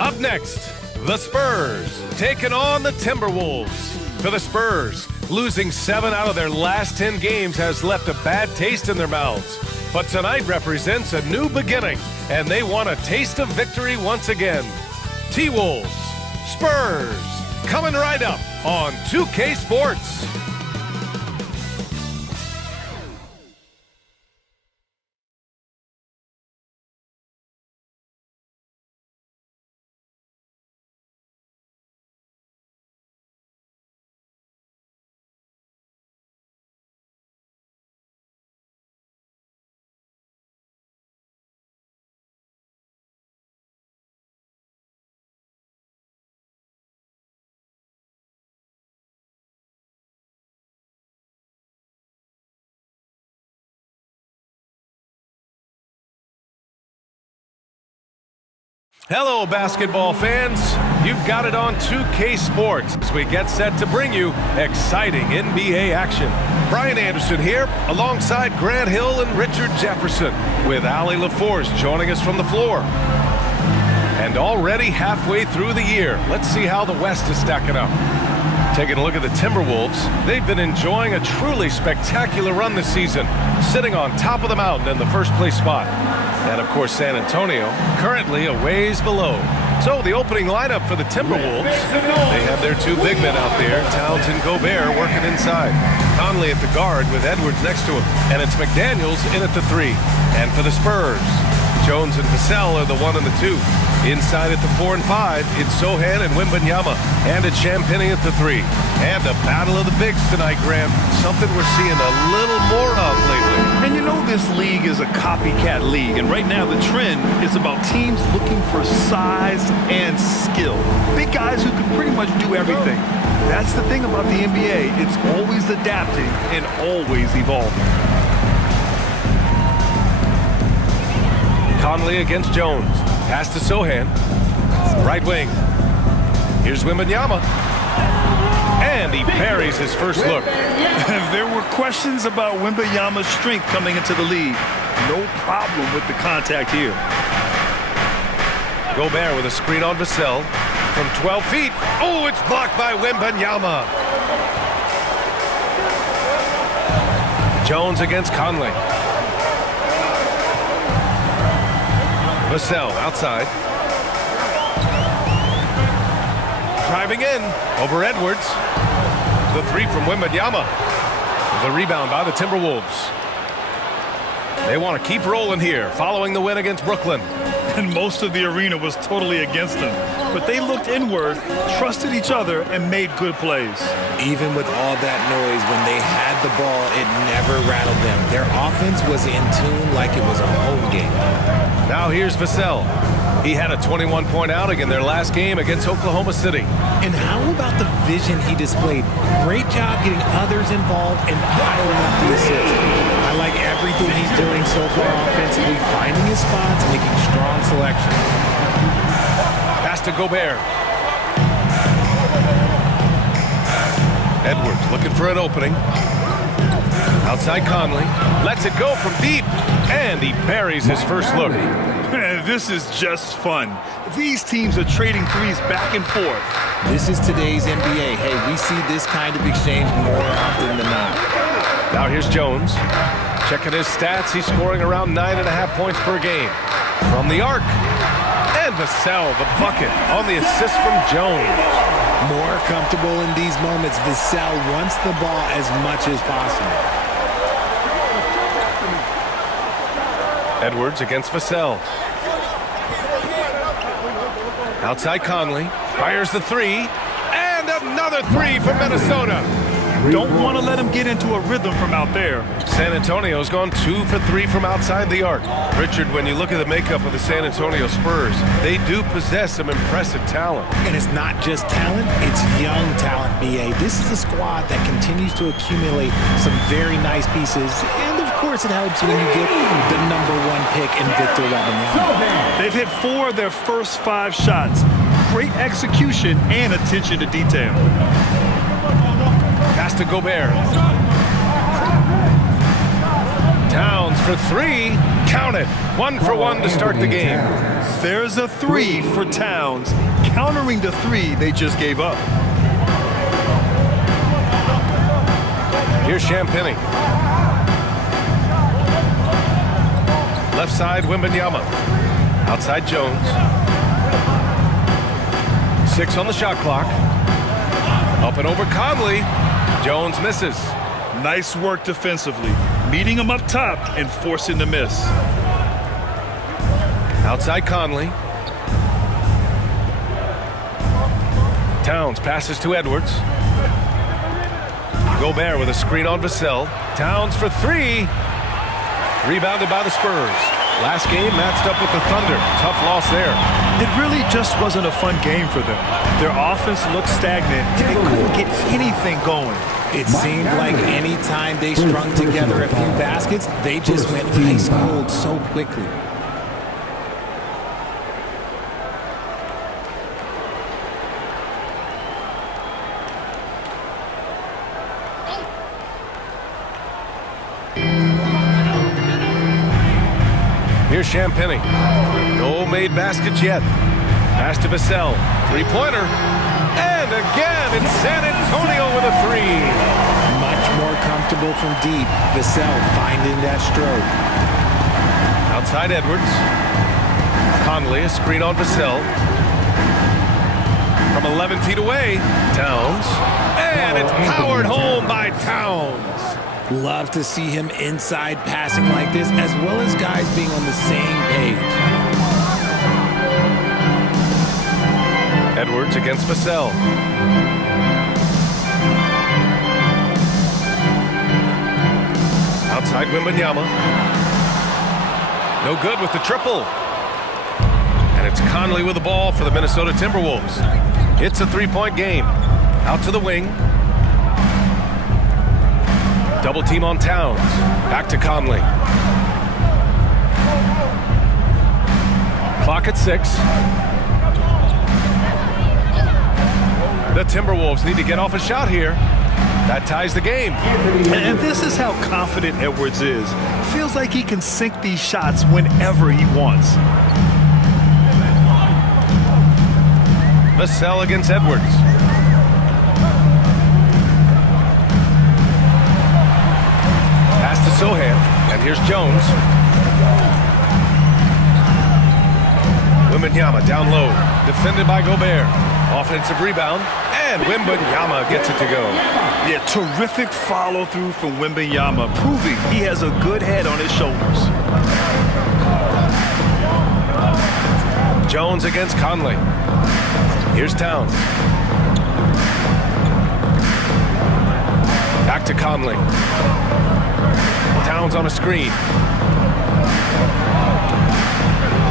Up next, the Spurs taking on the Timberwolves. For the Spurs, losing 7 out of their last 10 games has left a bad taste in their mouths. But tonight represents a new beginning, and they want a taste of victory once again. T-Wolves, Spurs, coming right up on 2K Sports. Hello, basketball fans. You've got it on 2K Sports as we get set to bring you exciting NBA action. Brian Anderson here, alongside Grant Hill and Richard Jefferson, with Allie LaForce joining us from the floor. And already halfway through the year, let's see how the West is stacking up. Taking a look at the Timberwolves, they've been enjoying a truly spectacular run this season, sitting on top of the mountain in the first place spot. And of course, San Antonio, currently a ways below. So the opening lineup for the Timberwolves, they have their 2 big men out there, Towns and Gobert, working inside. Conley at the guard with Edwards next to him. And it's McDaniels in at the 3. And for the Spurs, Jones and Vassell are the 1 and the 2. Inside at the 4 and 5, it's Sohan and Wembanyama. And it's Champagnie at the 3. And the battle of the bigs tonight, Graham. Something we're seeing a little more of lately. And you know this league is a copycat league. And right now the trend is about teams looking for size and skill. Big guys who can pretty much do everything. That's the thing about the NBA. It's always adapting and always evolving. Conley against Jones. Pass to Sohan. Right wing. Here's Wembanyama. And he buries his first look. There were questions about Wembanyama's strength coming into the league. No problem with the contact here. Gobert with a screen on Vassell from 12 feet. Oh, it's blocked by Wembanyama. Jones against Conley. Vassell outside. Driving in over Edwards. The 3 from Wembanyama. The rebound by the Timberwolves. They want to keep rolling here following the win against Brooklyn. And most of the arena was totally against them. But they looked inward, trusted each other, and made good plays. Even with all that noise, when they had the ball, it never rattled them. Their offense was in tune like it was a home game. Now here's Vassell. He had a 21-point outing in their last game against Oklahoma City. And how about the vision he displayed? Great job getting others involved and piling up the assists. I like everything he's doing so far offensively, finding his spots, making strong selections. Pass to Gobert. Edwards looking for an opening. Outside Conley. Lets it go from deep. And he buries his first look. This is just fun. These teams are trading threes back and forth. This is today's NBA. Hey, we see this kind of exchange more often than not. Now here's Jones. Checking his stats, he's scoring around 9.5 points per game. From the arc. And Vassell, the bucket, on the assist from Jones. More comfortable in these moments. Vassell wants the ball as much as possible. Edwards against Vassell. Outside Conley. Fires the 3. And another 3 from Minnesota. Don't want to let him get into a rhythm from out there. San Antonio's gone 2 for 3 from outside the arc. Richard, when you look at the makeup of the San Antonio Spurs, they do possess some impressive talent. And it's not just talent, it's young talent, B.A. This is a squad that continues to accumulate some very nice pieces. And, of course, it helps when you get the #1 pick in Victor Wembanyama. They've hit 4 of their first 5 shots. Great execution and attention to detail. Pass to Gobert. Towns for three. Count it. 1 for 1 to start the game. There's a 3 for Towns, countering the 3 they just gave up. Here's Champagny. Left side, Wembanyama. Outside, Jones. 6 on the shot clock. Up and over Conley. Jones misses. Nice work defensively, meeting him up top and forcing the miss. Outside Conley. Towns passes to Edwards. Gobert with a screen on Vassell. Towns for three. Rebounded by the Spurs. Last game matched up with the Thunder. Tough loss there. It really just wasn't a fun game for them. Their offense looked stagnant. They couldn't get anything going. It seemed like any time they strung together a few baskets, they just went ice cold so quickly. Here's Champagny. No made baskets yet. Pass to Vassell. Three-pointer. And again, it's San Antonio with a three. Much more comfortable from deep. Vassell finding that stroke. Outside Edwards. Conley, a screen on Vassell. From 11 feet away, Towns. And it's powered home by Towns. Love to see him inside passing like this, as well as guys being on the same page. Edwards against Vassell. Outside Wembanyama. No good with the triple. And it's Conley with the ball for the Minnesota Timberwolves. It's a three-point game. Out to the wing. Double team on Towns. Back to Conley. Clock at 6. The Timberwolves need to get off a shot here. That ties the game. And this is how confident Edwards is. Feels like he can sink these shots whenever he wants. Vassell against Edwards. Pass to Sohan, and here's Jones. Wembanyama down low, defended by Gobert. Offensive rebound, and Wembanyama gets it to go. Yeah, terrific follow-through from Wembanyama, proving he has a good head on his shoulders. Jones against Conley. Here's Towns. Back to Conley. Towns on a screen.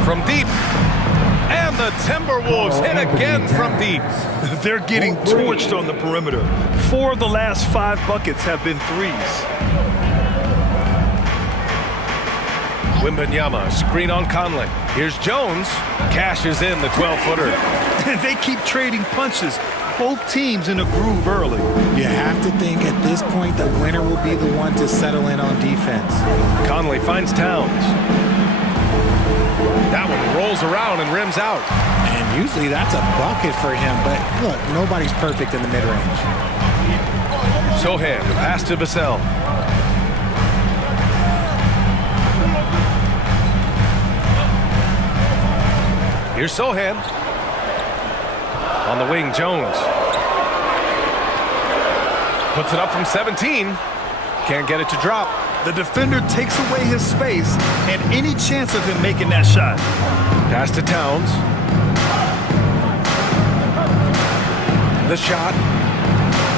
From deep. And the Timberwolves hit again from deep. They're getting torched on the perimeter. 4 of the last 5 buckets have been threes. Wembanyama, screen on Conley. Here's Jones. Cashes in the 12-footer. They keep trading punches. Both teams in a groove early. You have to think at this point the winner will be the one to settle in on defense. Conley finds Towns. That one rolls around and rims out. And usually that's a bucket for him, but look, nobody's perfect in the mid-range. Sohan, the pass to Vassell. Here's Sohan. On the wing, Jones. Puts it up from 17. Can't get it to drop. The defender takes away his space and any chance of him making that shot. Pass to Towns. The shot.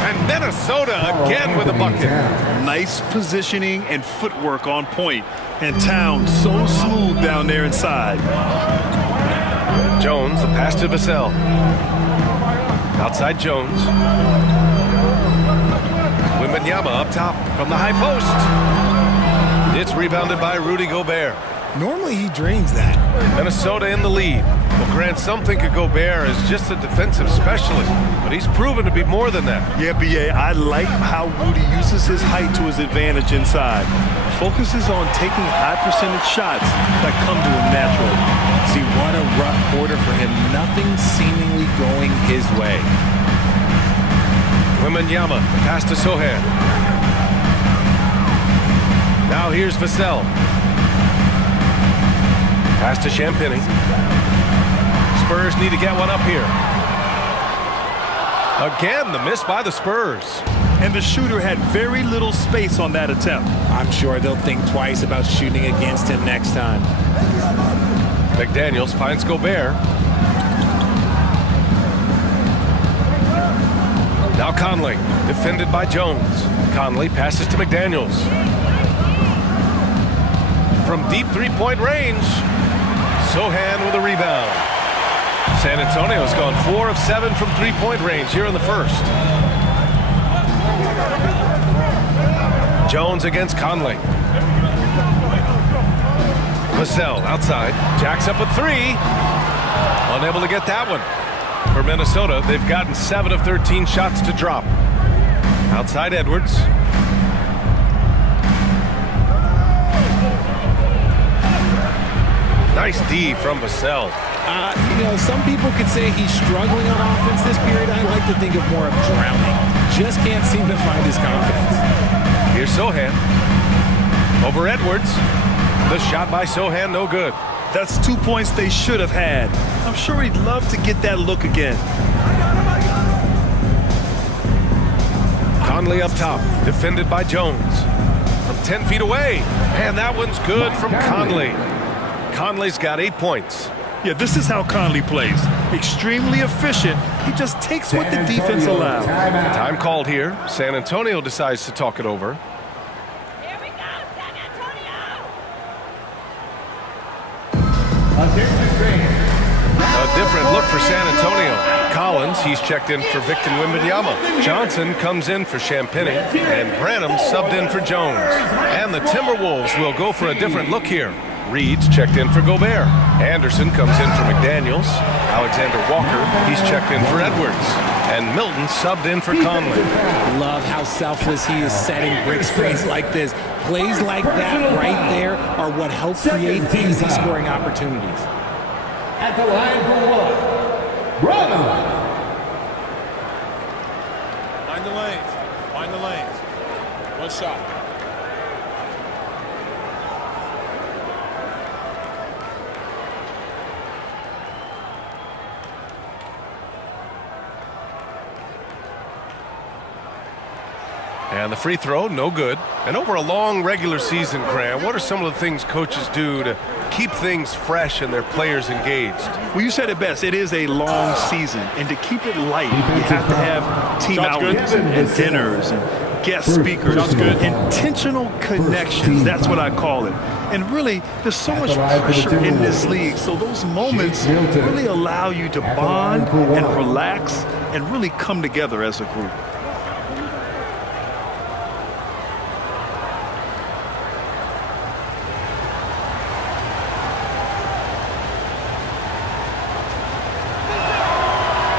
And Minnesota again with a bucket. Nice positioning and footwork on point. And Towns so smooth down there inside. Jones, the pass to Vassell. Outside Jones. Wembanyama up top from the high post. It's rebounded by Rudy Gobert. Normally he drains that. Minnesota in the lead. Well, Grant, some think of Gobert as just a defensive specialist, but he's proven to be more than that. Yeah, B.A., I like how Rudy uses his height to his advantage inside. focuses on taking high percentage shots that come to him naturally. See, what a rough quarter for him. Nothing seemingly going his way. Wembanyama, pass to Sohan. Now here's Vassell. Pass to Champagny. Spurs need to get one up here. Again, the miss by the Spurs. And the shooter had very little space on that attempt. I'm sure they'll think twice about shooting against him next time. McDaniels finds Gobert. Now Conley, defended by Jones. Conley passes to McDaniels. From deep three-point range, Sohan with a rebound. San Antonio's gone 4 of 7 from three-point range here in the first. Jones against Conley. Vassell outside, jacks up a three. Unable to get that one. For Minnesota, they've gotten 7 of 13 shots to drop. Outside Edwards. Nice D from Vassell. You know, some people could say he's struggling on offense this period. I like to think of more of drowning. Just can't seem to find his confidence. Here's Sohan. Over Edwards. The shot by Sohan, no good. That's 2 points they should have had. I'm sure he'd love to get that look again. Conley up top, defended by Jones. From 10 feet away, and that one's good from Conley. Conley's got 8 points. Yeah, this is how Conley plays. Extremely efficient. He just takes what the defense allows. Time called here. San Antonio decides to talk it over. Here we go, San Antonio! A different look for San Antonio. Collins, he's checked in for Victor Wembanyama. Johnson comes in for Champagny, and Branham subbed in for Jones. And the Timberwolves will go for a different look here. Reed's checked in for Gobert. Anderson comes in for McDaniels. Alexander Walker, he's checked in for Edwards. And Milton subbed in for Conley. Love how selfless he is setting brick screens like this. Plays like that right there are what help create easy scoring opportunities. At the line for one, Branham. Find the lanes. Find the lanes. One shot. And the free throw, no good. And over a long regular season, Graham, what are some of the things coaches do to keep things fresh and their players engaged? Well, you said it best. It is a long season. And to keep it light, you have to have team outings and dinners and guest speakers. Intentional connections, that's what I call it. And really, there's so much pressure in this league. So those moments really allow you to bond and relax and really come together as a group.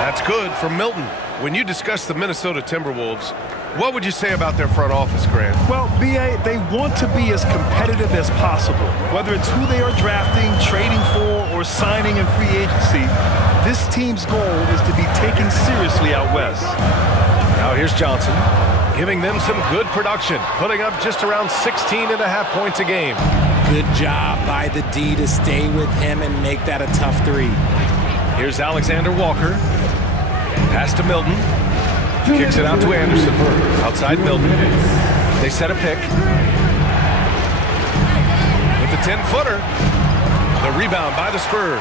That's good for Milton. When you discuss the Minnesota Timberwolves, what would you say about their front office, Grant? Well, B.A., they want to be as competitive as possible. Whether it's who they are drafting, trading for, or signing in free agency, this team's goal is to be taken seriously out west. Now here's Johnson, giving them some good production, putting up just around 16.5 points a game. Good job by the D to stay with him and make that a tough three. Here's Alexander Walker. Pass to Milton. Kicks it out to Anderson. Outside Milton. They set a pick. With the 10-footer. The rebound by the Spurs.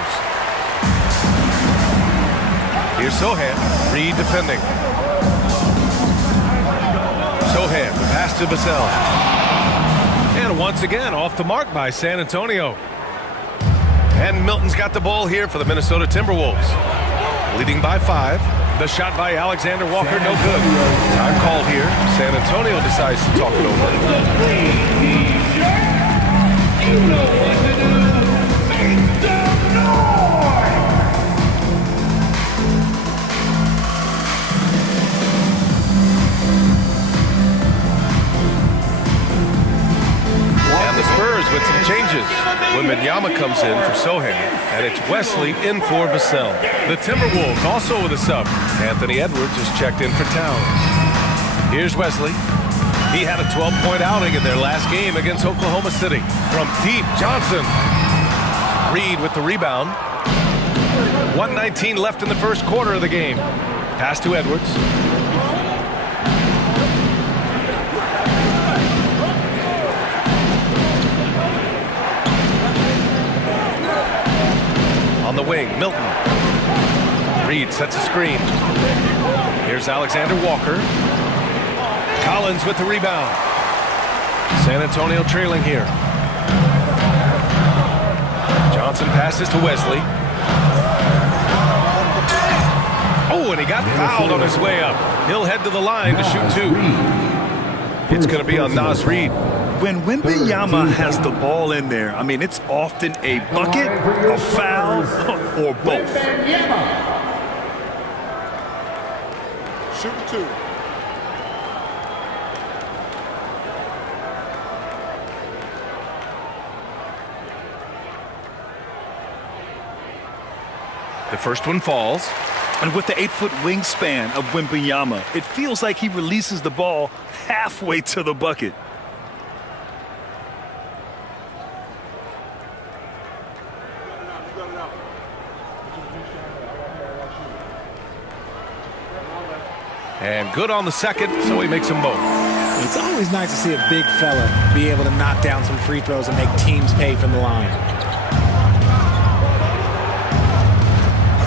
Here's Sohan. Reed defending. Sohan, the pass to Vassell. And once again, off the mark by San Antonio. And Milton's got the ball here for the Minnesota Timberwolves. Leading by 5. The shot by Alexander Walker, no good. Time called here. San Antonio decides to talk it over. You know what to do. Make some noise. Wembanyama comes in for Sohan, and it's Wesley in for Vassell. The Timberwolves also with a sub. Anthony Edwards has checked in for Towns. Here's Wesley. He had a 12-point outing in their last game against Oklahoma City. From deep, Johnson. Reed with the rebound. 1:19 left in the first quarter of the game. Pass to Edwards. On the wing, Milton. Reed sets a screen. Here's Alexander Walker. Collins with the rebound. San Antonio trailing here. Johnson passes to Wesley. Oh, and he got fouled on his way up. He'll head to the line to shoot two. It's going to be on Naz Reid. When Wembanyama has the ball in there, I mean, it's often a bucket, a foul, or both. Shoot two. The first one falls. And with the 8-foot wingspan of Wembanyama, it feels like he releases the ball halfway to the bucket. And good on the second, so he makes them both. It's always nice to see a big fella be able to knock down some free throws and make teams pay from the line.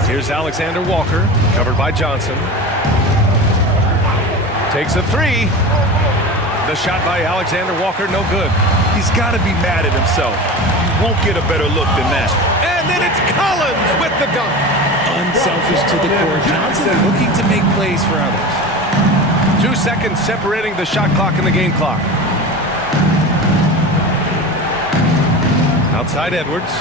Here's Alexander Walker, covered by Johnson. Takes a three. The shot by Alexander Walker, no good. He's got to be mad at himself. You won't get a better look than that. And then it's Collins with the dunk. Unselfish to the core. Johnson looking to make plays for others. 2 seconds separating the shot clock and the game clock. Outside Edwards.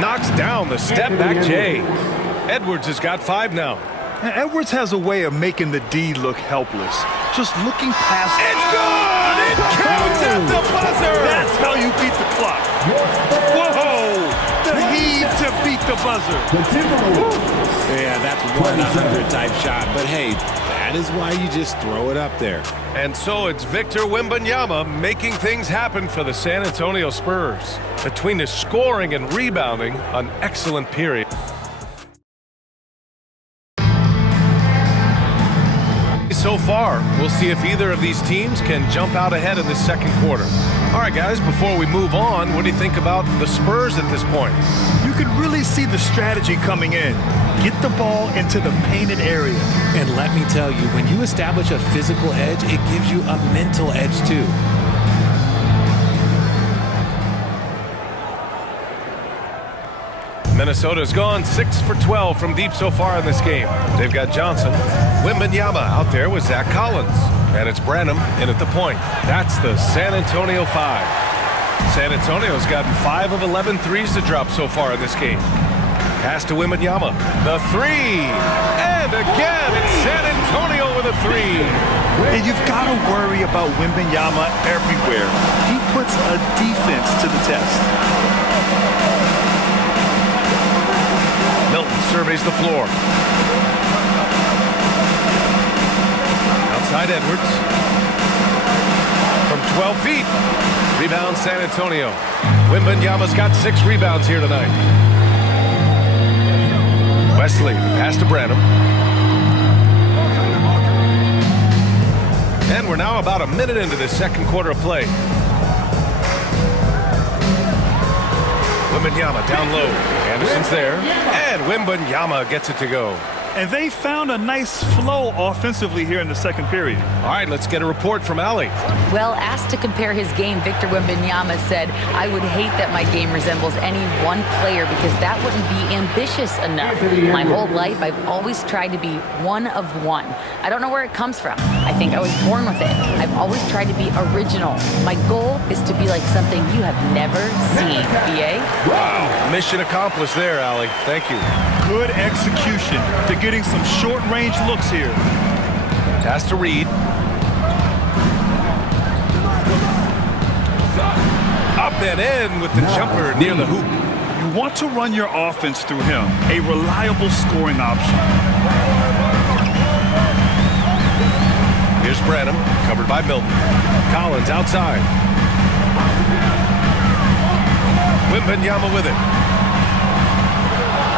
Knocks down the step back Jay. Edwards has got 5 now. Now, Edwards has a way of making the D look helpless. Just looking past. It's good! It counts at the buzzer! That's how you beat the clock. Whoa! The heave to beat the buzzer. Yeah, that's 100 type shot. But hey, that is why you just throw it up there. And so it's Victor Wembanyama making things happen for the San Antonio Spurs. Between the scoring and rebounding, an excellent period. So far, we'll see if either of these teams can jump out ahead in the second quarter. All right, guys, before we move on, what do you think about the Spurs at this point? You can really see the strategy coming in. Get the ball into the painted area. And let me tell you, when you establish a physical edge, it gives you a mental edge too. Minnesota's gone 6 for 12 from deep so far in this game. They've got Johnson. Wembanyama out there with Zach Collins. And it's Branham in at the point. That's the San Antonio 5. San Antonio's gotten 5 of 11 threes to drop so far in this game. Pass to Wembanyama. The 3. And again, it's San Antonio with a 3. And you've got to worry about Wembanyama everywhere. He puts a defense to the test. Milton surveys the floor. Outside Edwards. From 12 feet. Rebound San Antonio. Wembanyama's got 6 rebounds here tonight. Wesley, pass to Branham. And we're now about a minute into the second quarter of play. Wembanyama down low. Anderson's there. And Wembanyama gets it to go. And they found a nice flow offensively here in the second period. All right, let's get a report from Allie. Well, asked to compare his game, Victor Wembanyama said, "I would hate that my game resembles any one player because that wouldn't be ambitious enough. My whole life, I've always tried to be one of one. I don't know where it comes from. I think I was born with it. I've always tried to be original. My goal is to be like something you have never seen." VA? Wow, mission accomplished there, Allie. Thank you. good execution. They're getting some short-range looks here. Has to read. Up and in with the jumper near the hoop. You want to run your offense through him, a reliable scoring option. Here's Branham, covered by Milton. Collins outside. Wembanyama with it.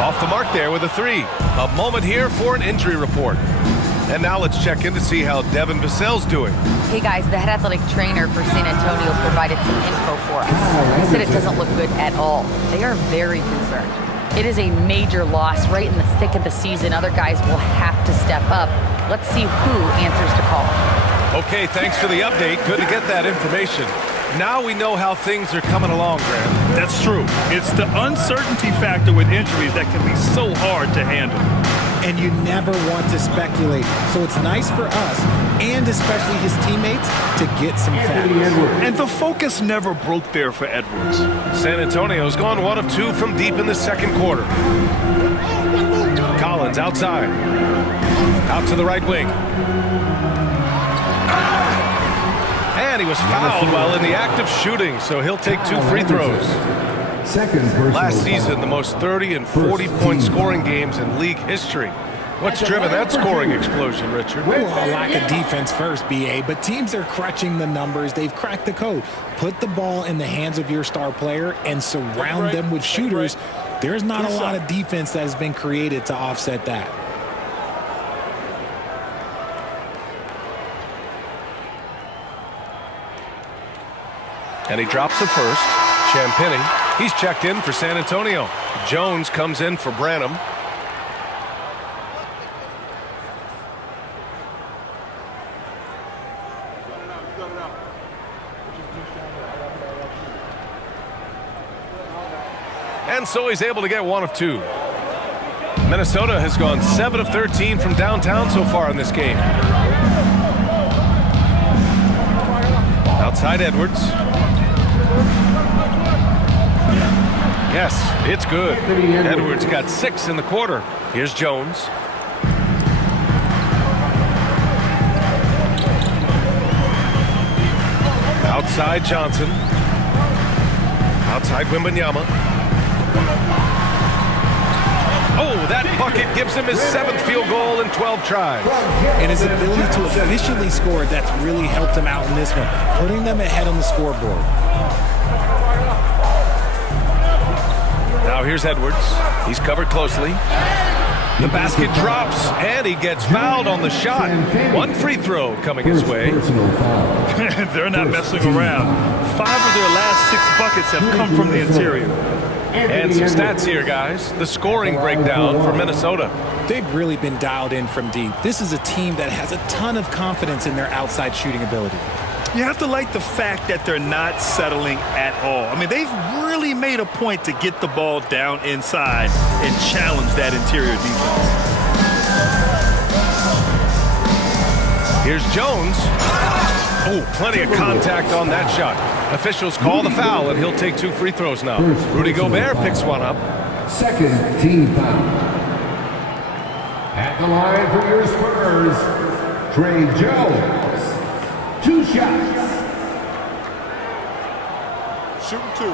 Off the mark there with a three. A moment here for an injury report. And now let's check in to see how Devin Vassell's doing. Hey guys, the head athletic trainer for San Antonio provided some info for us. He said it doesn't look good at all. They are very concerned. It is a major loss right in the thick of the season. Other guys will have to step up. Let's see who answers the call. Okay, thanks for the update. Good to get that information. Now we know how things are coming along, Graham. That's true. It's the uncertainty factor with injuries that can be so hard to handle. And you never want to speculate. So it's nice for us, and especially his teammates, to get some facts. And the focus never broke there for Edwards. San Antonio's gone 1 of 2 from deep in the second quarter. Collins outside. Out to the right wing. And he was fouled while in the act of shooting, so he'll take 2 free throws. Last season, the most 30 and 40-point scoring games in league history. What's driven that scoring explosion, Richard? Well, a lack of defense first, BA, but teams are crutching the numbers. They've cracked the code. Put the ball in the hands of your star player and surround them with shooters. There's not a lot of defense that has been created to offset that. And he drops the first. Champagny, he's checked in for San Antonio. Jones comes in for Branham. And so he's able to get 1 of 2. Minnesota has gone 7 of 13 from downtown so far in this game. Outside Edwards. Yes, it's good. Edwards got 6 in the quarter. Here's Jones. Outside Johnson. Outside Wembanyama. Oh, that bucket gives him his 7th field goal in 12 tries. And his ability to efficiently score, that's really helped him out in this one, putting them ahead on the scoreboard. Now here's Edwards. He's covered closely. The basket drops, and he gets fouled on the shot. 1 free throw coming his way. They're not messing around. 5 of their last 6 buckets have come from the interior. And some stats here, guys. The scoring breakdown for Minnesota. They've really been dialed in from deep. This is a team that has a ton of confidence in their outside shooting ability. You have to like the fact that they're not settling at all. I mean, they've really made a point to get the ball down inside and challenge that interior defense. Here's Jones. Oh, plenty of contact on that shot. Officials call the foul, and he'll take 2 free throws now. Rudy Gobert picks 1 up. Second team foul. At the line for your Spurs, Trey Jones. 2 shots. Shooting 2.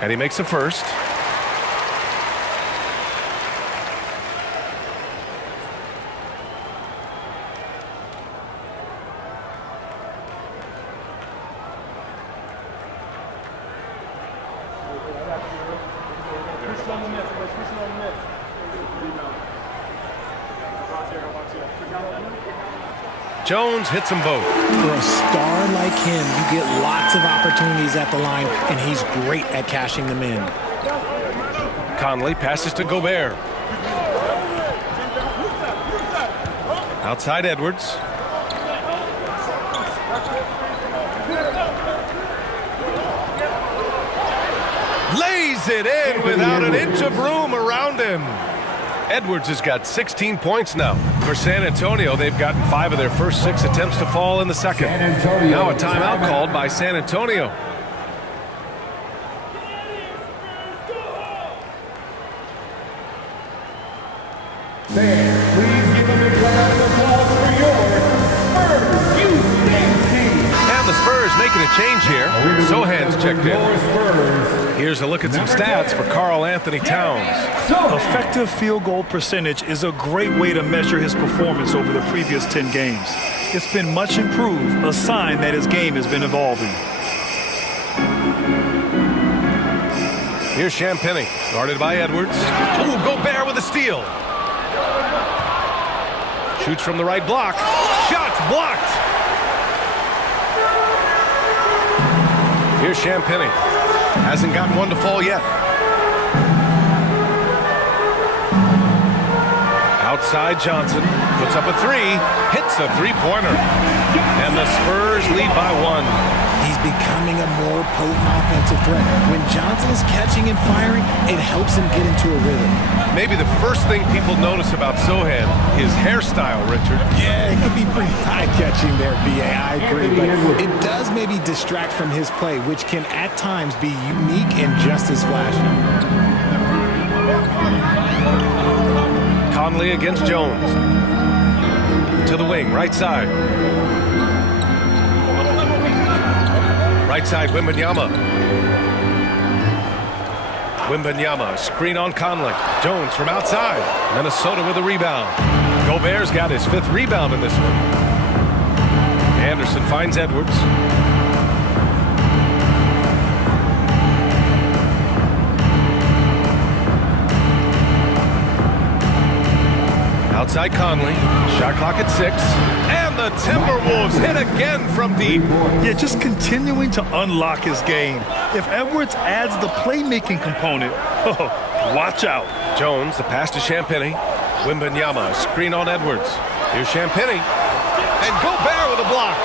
And he makes a first. Jones hits them both. For a star like him, you get lots of opportunities at the line, and he's great at cashing them in. Conley passes to Gobert. Outside Edwards. Lays it in without an inch of room around him. Edwards has got 16 points now. For San Antonio, they've gotten 5 of their first 6 attempts to fall in the second. Now a timeout called by San Antonio. Fans, please give a big round of applause for your Spurs UHD. And the Spurs making a change here. Sohan's checked in. Spurs. Here's a look at some stats for Karl Anthony Towns. Effective field goal percentage is a great way to measure his performance over the previous 10 games. It's been much improved, a sign that his game has been evolving. Here's Champagny, guarded by Edwards. Oh, Gobert with a steal. Shoots from the right block. Shots blocked. Here's Champagny. Hasn't gotten one to fall yet. Outside Johnson. Puts up a 3. Hits a three-pointer. And the Spurs lead by 1. He's becoming a more potent offensive threat. When Johnson is catching and firing, it helps him get into a rhythm. Maybe the first thing people notice about Sohan, his hairstyle, Richard. Yeah, it could be pretty eye-catching there, B.A. I agree, but it does maybe distract from his play, which can at times be unique and just as flashy. Conley against Jones. To the wing, right side. Right side, Wembanyama. Wembanyama, screen on Conley. Jones from outside. Minnesota with a rebound. Gobert's got his 5th rebound in this one. Anderson finds Edwards. Outside Conley. Shot clock at 6. And the Timberwolves hit again from deep. Yeah, just continuing to unlock his game. If Edwards adds the playmaking component, oh, watch out. Jones, the pass to Champagny. Wembanyama, screen on Edwards. Here's Champagny. And Gobert with a block.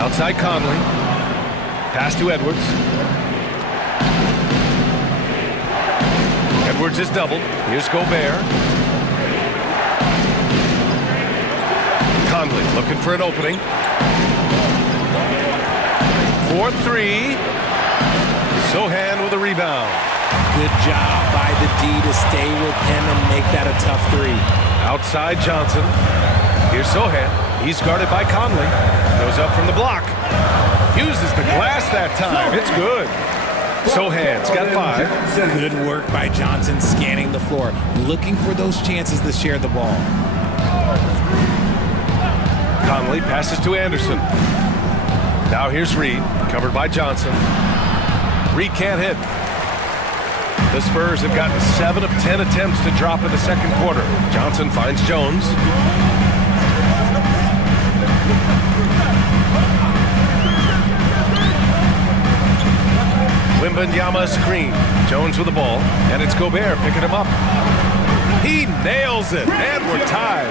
Outside Conley. Pass to Edwards. Edwards is doubled. Here's Gobert. Conley looking for an opening. 4-3. Sohan with a rebound. Good job by the D to stay with him and make that a tough 3. Outside Johnson. Here's Sohan. He's guarded by Conley. Goes up from the block. Uses the glass that time. It's good. Sohan's got 5. Good work by Johnson scanning the floor, looking for those chances to share the ball. Conley passes to Anderson. Now here's Reed, covered by Johnson. Reed can't hit. The Spurs have gotten 7 of 10 attempts to drop in the second quarter. Johnson finds Jones. Wembanyama screen. Jones with the ball, and it's Gobert picking him up. He nails it, and we're tied.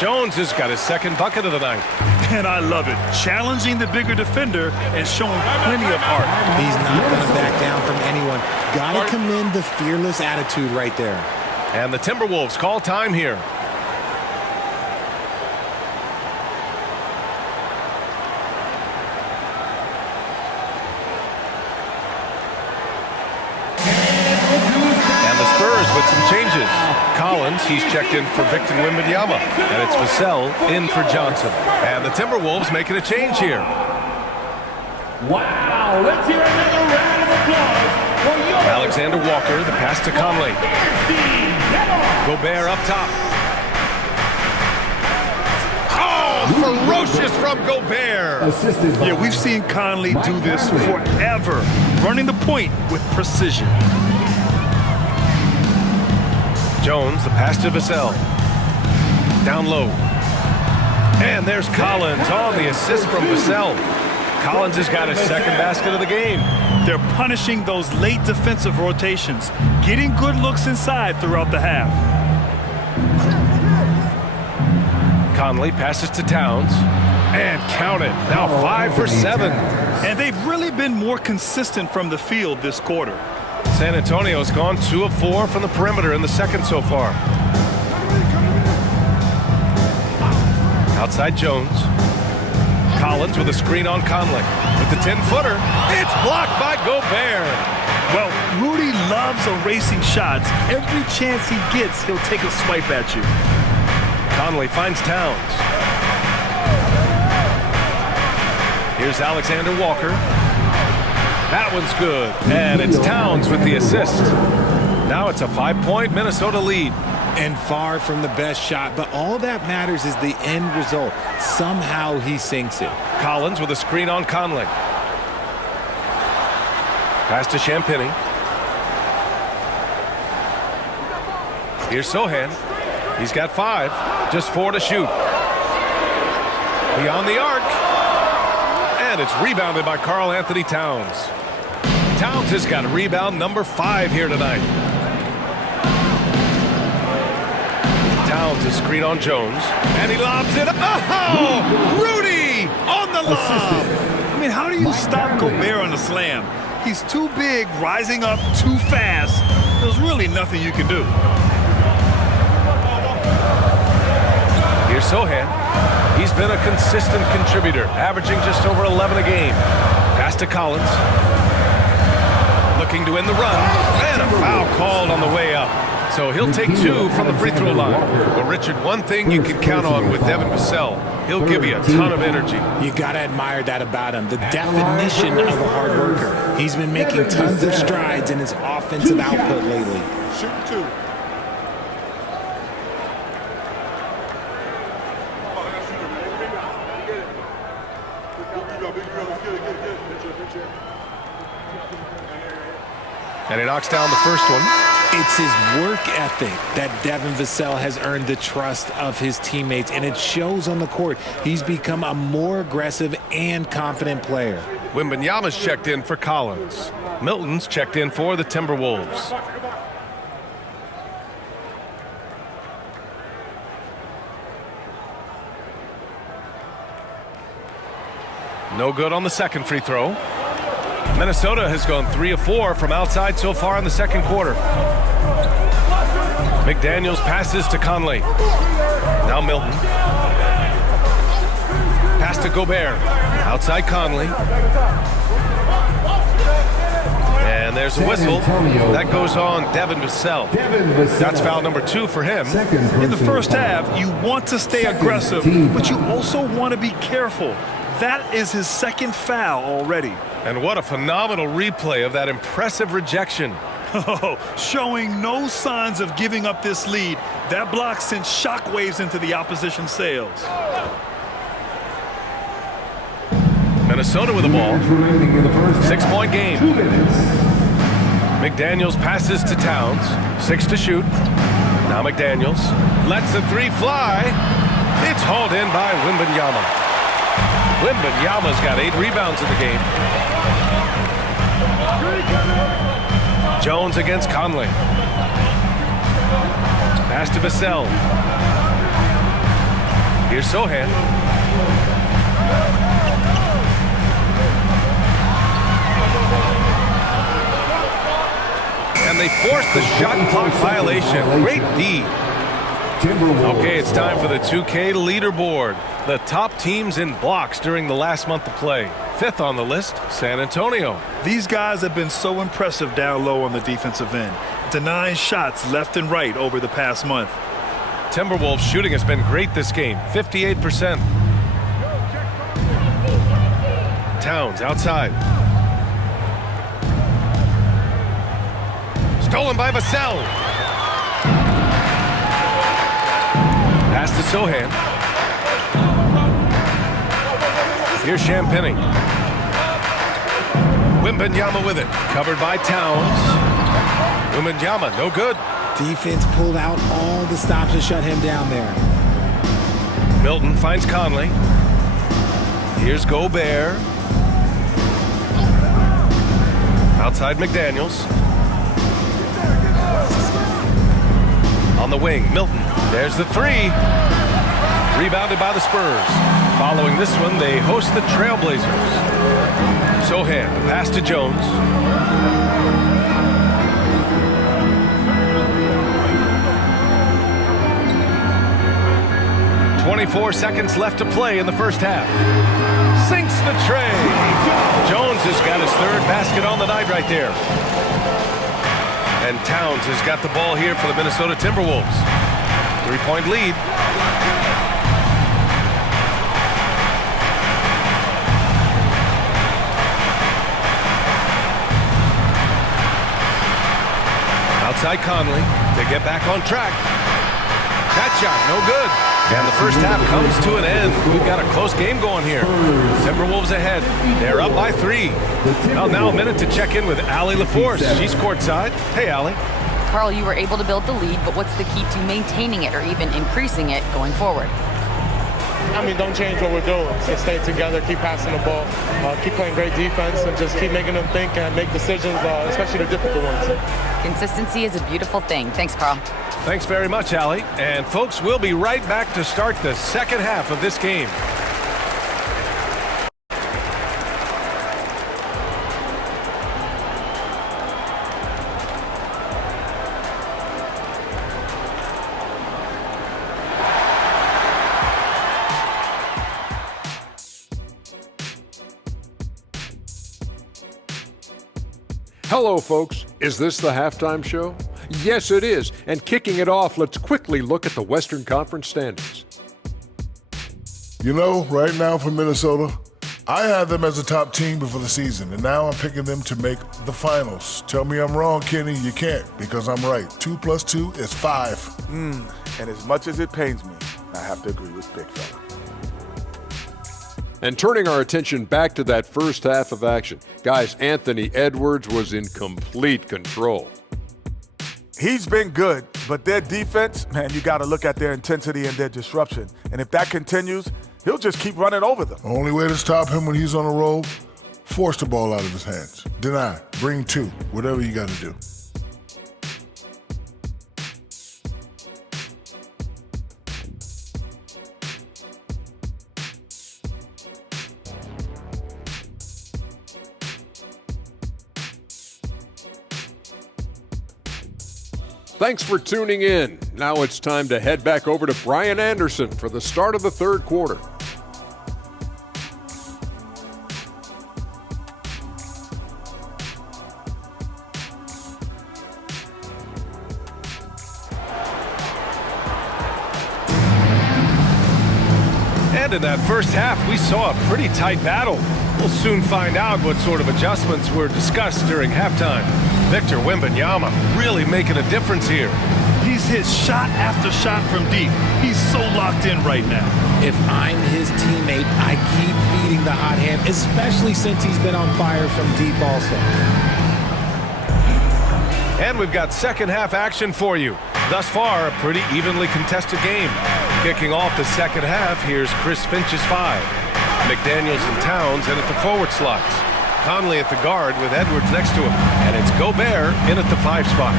Jones has got his 2nd bucket of the night. And I love it. Challenging the bigger defender and showing plenty of heart. He's not going to back down from anyone. Got to commend the fearless attitude right there. And the Timberwolves call time here. And the Spurs with some changes. Collins, he's checked in for Victor Wembanyama. And it's Vassell in for Johnson. And the Timberwolves making a change here. Wow, let's hear another round of applause for your Alexander Walker, the pass to Conley. Gobert up top. Oh, ferocious from Gobert. assisted by Yeah, we've seen Conley do this forever, running the point with precision. Jones, the pass to Vassell. Down low. And there's Collins on the assist from Vassell. Collins has got his 2nd basket of the game. They're punishing those late defensive rotations, getting good looks inside throughout the half. Conley passes to Towns. And count it. Now 5 for 7. And they've really been more consistent from the field this quarter. San Antonio's gone 2 of 4 from the perimeter in the second so far. Outside Jones. Collins with a screen on Conley. With the 10-footer, it's blocked by Gobert. Well, Rudy loves erasing shots. Every chance he gets, he'll take a swipe at you. Conley finds Towns. Here's Alexander Walker. That one's good. And it's Towns with the assist. Now it's a 5-point Minnesota lead. And far from the best shot, but all that matters is the end result. Somehow he sinks it. Collins with a screen on Conley. Pass to Champagny. Here's Sohan. He's got 5. Just 4 to shoot. Beyond the arc. And it's rebounded by Karl Anthony Towns. Towns has got rebound number 5 here tonight. Towns is screen on Jones. And he lobs it. Oh! Rudy on the lob! I mean, how do you stop Gobert on the slam? He's too big, rising up too fast. There's really nothing you can do. Here's Sohan. He's been a consistent contributor, averaging just over 11 a game. Pass to Collins. Looking to end the run. And a foul called on the way up. So he'll take 2 from the free throw line. Well, Richard, one thing you can count on with Devin Vassell, he'll give you a ton of energy. You got to admire that about him. The definition of a hard worker. He's been making tons of strides in his offensive output lately. Shoot 2. And he knocks down the first one. It's his work ethic that Devin Vassell has earned the trust of his teammates, and it shows on the court. He's become a more aggressive and confident player. Wembanyama's checked in for Collins. Milton's checked in for the Timberwolves. No good on the second free throw. Minnesota has gone 3 of 4 from outside so far in the second quarter. McDaniels passes to Conley. Now Milton. Pass to Gobert. Outside Conley. And there's a whistle. That goes on Devin Vassell. That's foul number 2 for him. In the first half, you want to stay aggressive, but you also want to be careful. That is his second foul already. And what a phenomenal replay of that impressive rejection. Oh, showing no signs of giving up this lead. That block sent shockwaves into the opposition sails. Minnesota with the ball. 6-point game. McDaniels passes to Towns. 6 to shoot. Now McDaniels lets the 3 fly. It's hauled in by Wembanyama. Wembanyama's got 8 rebounds in the game. Jones against Conley. Pass to Vassell. Here's Sohan. And they force the shot clock violation. Great D. Okay, it's time for the 2K leaderboard. The top teams in blocks during the last month of play. 5th on the list, San Antonio. These guys have been so impressive down low on the defensive end, denying shots left and right over the past month. Timberwolves shooting has been great this game, 58%. Towns outside. Stolen by Vassell. Pass to Sohan. Here's Champagny. Wembanyama with it. Covered by Towns. Wembanyama, no good. Defense pulled out all the stops to shut him down there. Milton finds Conley. Here's Gobert. Outside McDaniels. On the wing, Milton. There's the 3. Rebounded by the Spurs. Following this one, they host the Trailblazers. Sohan, the pass to Jones. 24 seconds left to play in the first half. Sinks the tray. Jones has got his third basket on the night right there. And Towns has got the ball here for the Minnesota Timberwolves. 3-point lead. Outside Conley to get back on track. That shot, no good. And the first half comes to an end. We've got a close game going here. Timberwolves ahead. They're up by 3. Well, now a minute to check in with Allie LaForce. She's courtside. Hey, Allie. Carl, you were able to build the lead, but what's the key to maintaining it or even increasing it going forward? I mean, don't change what we're doing. Just stay together, keep passing the ball, keep playing great defense, and just keep making them think and make decisions, especially the difficult ones. Consistency is a beautiful thing. Thanks, Carl. Thanks very much, Allie. And folks, we'll be right back to start the second half of this game. Hello, folks. Is this the halftime show? Yes, it is. And kicking it off, let's quickly look at the Western Conference standings. You know, right now for Minnesota, I had them as a top team before the season, and now I'm picking them to make the finals. Tell me I'm wrong, Kenny. You can't, because I'm right. 2 + 2 is 5. And as much as it pains me, I have to agree with Big Fella. And turning our attention back to that first half of action, guys, Anthony Edwards was in complete control. He's been good, but their defense, man, you got to look at their intensity and their disruption. And if that continues, he'll just keep running over them. Only way to stop him when he's on a roll, force the ball out of his hands. Deny, bring 2, whatever you got to do. Thanks for tuning in. Now it's time to head back over to Brian Anderson for the start of the third quarter. And in that first half, we saw a pretty tight battle. We'll soon find out what sort of adjustments were discussed during halftime. Victor Wembanyama really making a difference here. He's hit shot after shot from deep. He's so locked in right now. If I'm his teammate, I keep feeding the hot hand, especially since he's been on fire from deep also. And we've got second half action for you. Thus far, a pretty evenly contested game. Kicking off the second half, here's Chris Finch's 5. McDaniels and Towns in at the forward slots. Conley at the guard with Edwards next to him. And it's Gobert in at the 5 spot.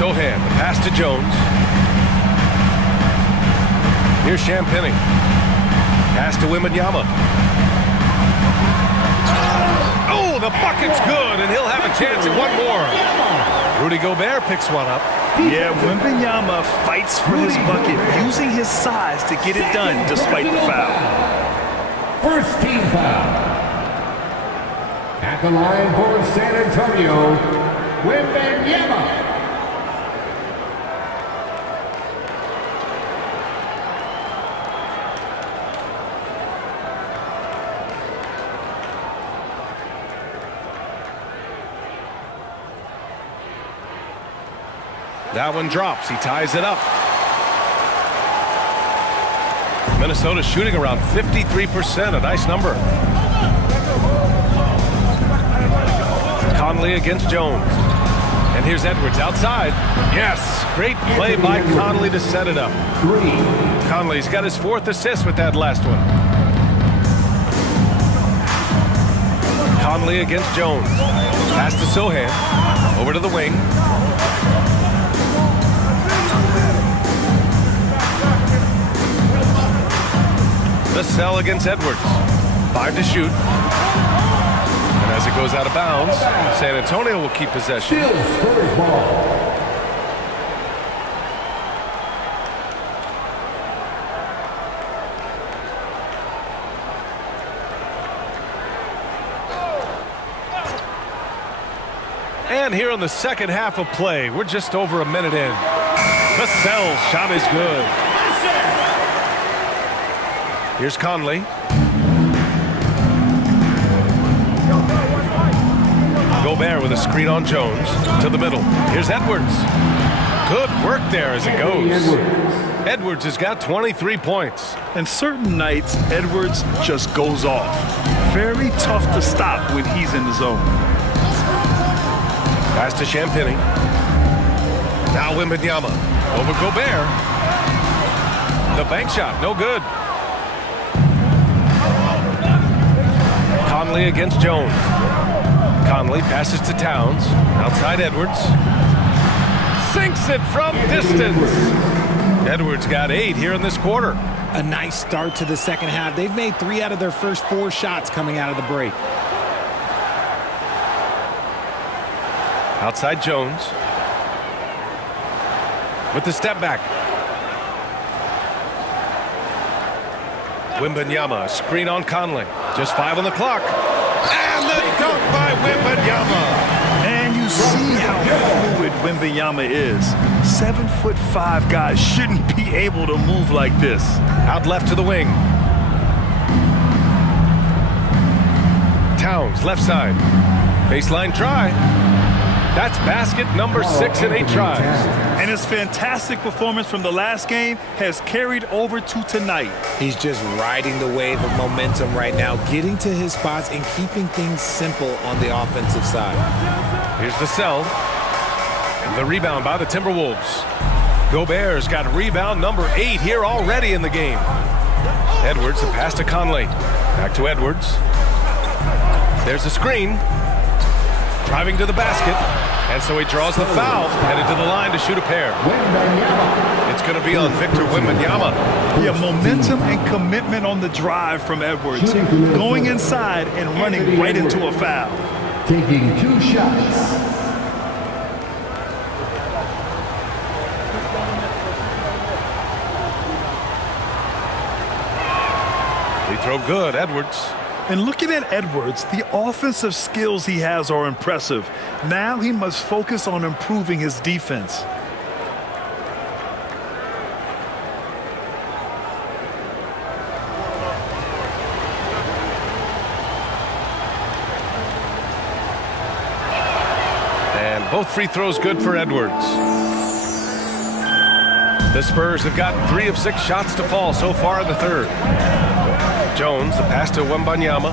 Sohan, the pass to Jones. Here's Champagnie. Pass to Wembanyama. Oh, the bucket's good, and he'll have a chance at one more. Rudy Gobert picks one up. Yeah, Wembanyama fights for his bucket, using his size to get it done despite the foul. First team foul. At the line for San Antonio, Wembanyama. That one drops. He ties it up. Minnesota shooting around 53%, a nice number. Conley against Jones. And here's Edwards outside. Yes, great play by Conley to set it up. Conley's got his 4th assist with that last one. Conley against Jones. Pass to Sohan. Over to the wing. The sell against Edwards. 5 to shoot. And as it goes out of bounds, San Antonio will keep possession. Still Spurs ball. And here in the second half of play, we're just over a minute in. Vassell's shot is good. Here's Conley. Gobert with a screen on Jones to the middle. Here's Edwards. Good work there as it goes. Edwards has got 23 points. And certain nights, Edwards just goes off. Very tough to stop when he's in the zone. Pass to Champagny. Now Wembanyama over Gobert. The bank shot, no good. Conley against Jones. Conley passes to Towns. Outside Edwards. Sinks it from distance. Edwards got 8 here in this quarter. A nice start to the second half. They've made 3 out of their first 4 shots coming out of the break. Outside Jones. With the step back. Wembanyama, screen on Conley. Just 5 on the clock. And the dunk by Wembanyama. And you see how fluid Wembanyama is. 7'5" guys shouldn't be able to move like this. Out left to the wing. Towns, left side. Baseline try. That's basket number 6 in 8 tries. And his fantastic performance from the last game has carried over to tonight. He's just riding the wave of momentum right now, getting to his spots and keeping things simple on the offensive side. Here's Vassell. And the rebound by the Timberwolves. Gobert's got rebound number 8 here already in the game. Edwards, the pass to Conley. Back to Edwards. There's a screen. Driving to the basket. And so he draws the foul. Headed to the line to shoot a pair. It's going to be on Victor Wembanyama. Yeah, momentum and commitment on the drive from Edwards. Going inside and running right into a foul. Taking 2 shots. Free throw good, Edwards. And looking at Edwards, the offensive skills he has are impressive. Now he must focus on improving his defense. And both free throws good for Edwards. The Spurs have gotten 3 of 6 shots to fall so far in the third. Jones, the pass to Wembanyama.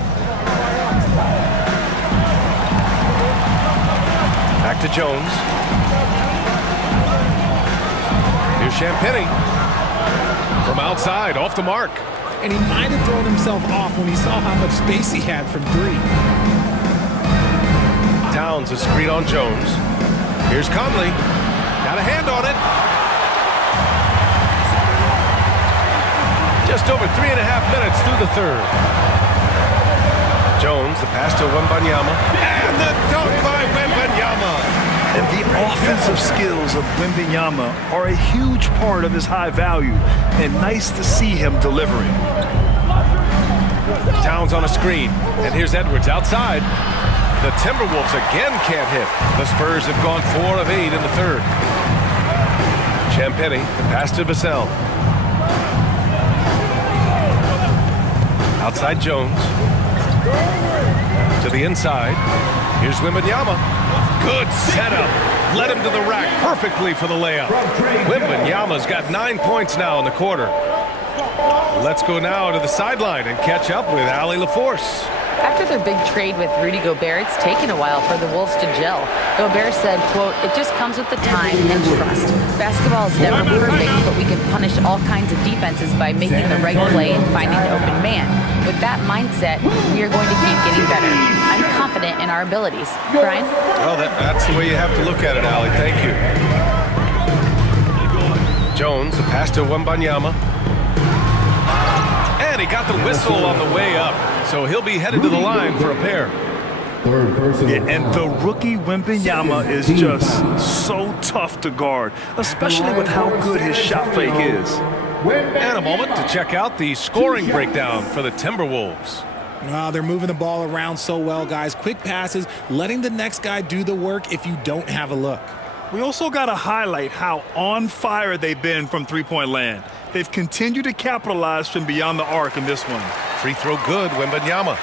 Back to Jones. Here's Champagny. From outside, off the mark. And he might have thrown himself off when he saw how much space he had from 3. Towns, a screen on Jones. Here's Conley. Got a hand on it. Just over 3.5 minutes through the third. Jones, the pass to Wembanyama. And the dunk by Wembanyama. And the offensive skills of Wembanyama are a huge part of his high value. And nice to see him delivering. Towns on a screen. And here's Edwards outside. The Timberwolves again can't hit. The Spurs have gone 4 of 8 in the third. Champagny, the pass to Vassell. Outside Jones. To the inside. Here's Wembanyama. Good setup. Led him to the rack perfectly for the layup. Wembanyama's got 9 points now in the quarter. Let's go now to the sideline and catch up with Allie LaForce. After their big trade with Rudy Gobert, it's taken a while for the Wolves to gel. Gobert said, quote, "It just comes with the time and trust. Basketball is never perfect, but we can punish all kinds of defenses by making the right play and finding the open man. With that mindset, we are going to keep getting better. I'm confident in our abilities." Brian? Well, that's the way you have to look at it, Allie. Thank you. Jones, the pass to Wembanyama. And he got the whistle on the way up. So he'll be headed to the line for a pair. And the rookie Wembanyama is just so tough to guard, especially with how good his shot fake is. And a moment to check out the scoring breakdown for the Timberwolves. They're moving the ball around so well, guys. Quick passes, letting the next guy do the work if you don't have a look. We also got to highlight how on fire they've been from three-point land. They've continued to capitalize from beyond the arc in this one. Free throw good, Wembanyama.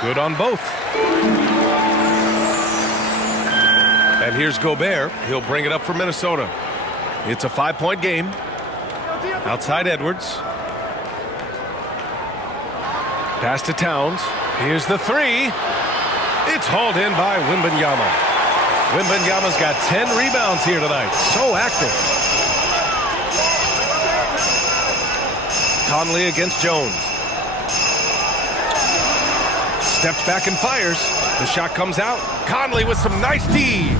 Good on both. And here's Gobert. He'll bring it up for Minnesota. It's a 5-point game. Outside Edwards. Pass to Towns. Here's the three. It's hauled in by Wembanyama. Wembanyama's got 10 rebounds here tonight. So active. Conley against Jones. Steps back and fires. The shot comes out. Conley with some nice D.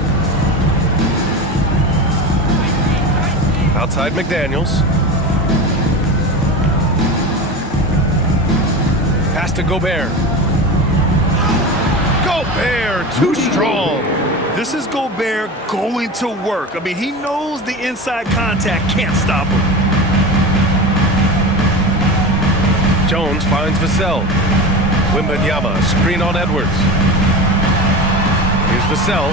Outside McDaniels. Pass to Gobert. Gobert, too strong. This is Gobert going to work. I mean, he knows the inside contact can't stop him. Jones finds Vassell. Wembanyama, screen on Edwards. Here's Vassell.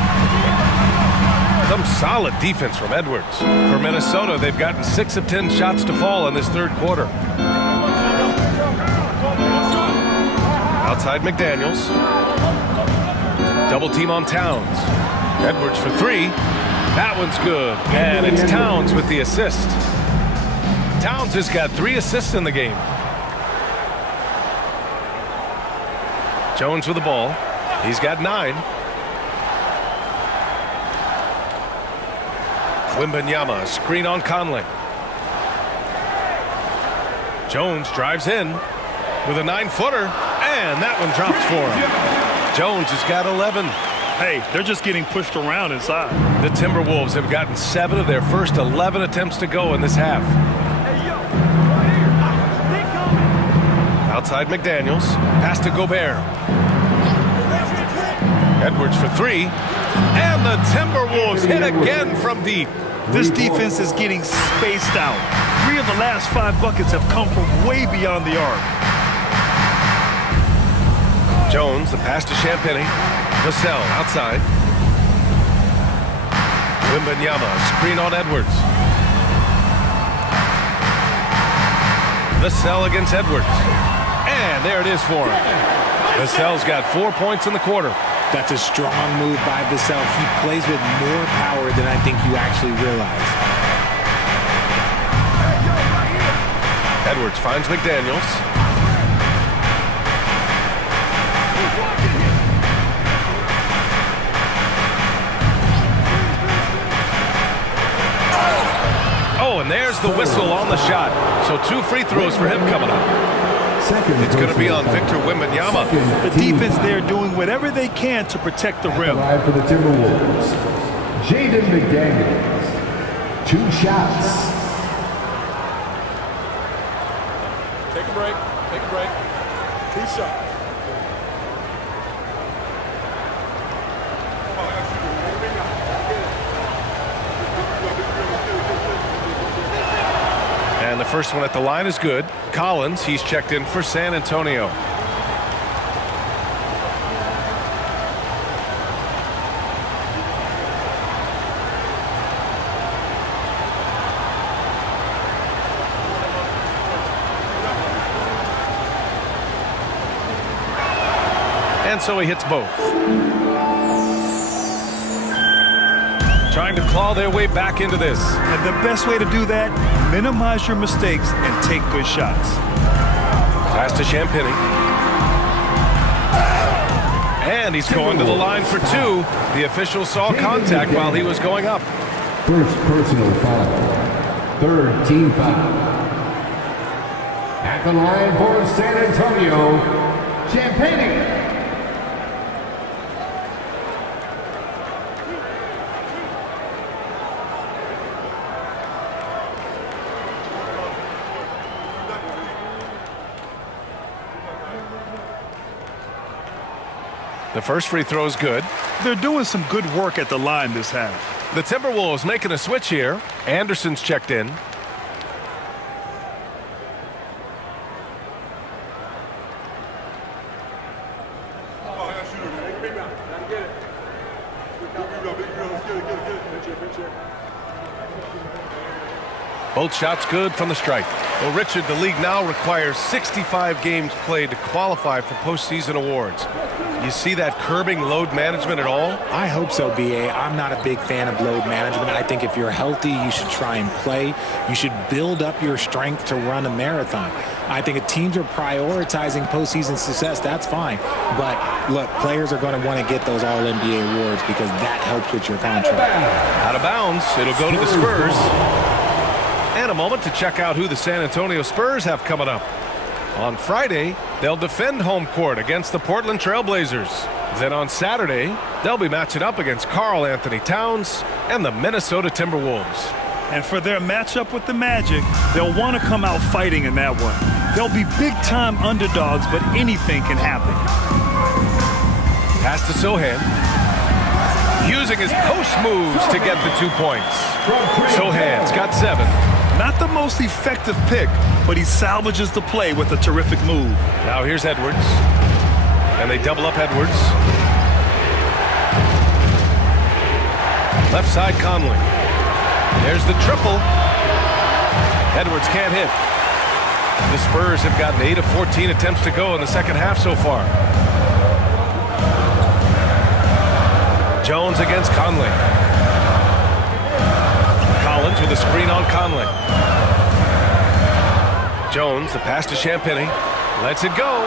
Some solid defense from Edwards. For Minnesota, they've gotten 6 of 10 shots to fall in this third quarter. Outside McDaniels. Double team on Towns. Edwards for three. That one's good. And it's Towns with the assist. Towns has got 3 assists in the game. Jones with the ball. He's got 9. Wembanyama, screen on Conley. Jones drives in with a 9-footer, and that one drops for him. Jones has got 11. Hey, they're just getting pushed around inside. The Timberwolves have gotten 7 of their first 11 attempts to go in this half. Outside McDaniels, pass to Gobert. Edwards for 3, and the Timberwolves hit again from deep. This defense is getting spaced out. 3 of the last 5 buckets have come from way beyond the arc. Jones, the pass to Champagny. Vassell outside. Wembanyama, screen on Edwards. Vassell against Edwards. And there it is for him. Vassell's got 4 points in the quarter. That's a strong move by Vassell. He plays with more power than I think you actually realize. Edwards finds McDaniels. Oh, and there's the whistle on the shot. So 2 free throws for him coming up. It's going to be on Victor Wembanyama. The defense there doing whatever they can to protect the rim. For the Timberwolves, Jaden McDaniels, 2 shots. Take a break. Take a break. 2 shots. And the first one at the line is good. Collins, he's checked in for San Antonio. And so he hits both. Trying to claw their way back into this. And the best way to do that, minimize your mistakes and take good shots. Pass to Champagny. And he's going to the line for 2. The official saw contact while he was going up. First personal foul. 3rd team foul. At the line for San Antonio, Champagny. The first free throw is good. They're doing some good work at the line this half. The Timberwolves making a switch here. Anderson's checked in. Both shots good from the stripe. Well, Richard, the league now requires 65 games played to qualify for postseason awards. You see that curbing load management at all? I hope so, B.A. I'm not a big fan of load management. I think if you're healthy, you should try and play. You should build up your strength to run a marathon. I think if teams are prioritizing postseason success, that's fine. But, look, players are going to want to get those All-NBA awards because that helps with your contract. Out of bounds. It'll go to the Spurs. And a moment to check out who the San Antonio Spurs have coming up. On Friday, they'll defend home court against the Portland Trail Blazers. Then on Saturday, they'll be matching up against Karl Anthony Towns and the Minnesota Timberwolves. And for their matchup with the Magic, they'll want to come out fighting in that one. They'll be big-time underdogs, but anything can happen. Pass to Sohan. Using his post moves to get the 2 points. Sohan's got 7. Not the most effective pick, but he salvages the play with a terrific move. Now here's Edwards. And they double up Edwards. Left side Conley. There's the triple. Edwards can't hit. The Spurs have gotten 8 of 14 attempts to go in the second half so far. Jones against Conley. Collins with a screen on Conley. Jones, the pass to Champagny. Lets it go.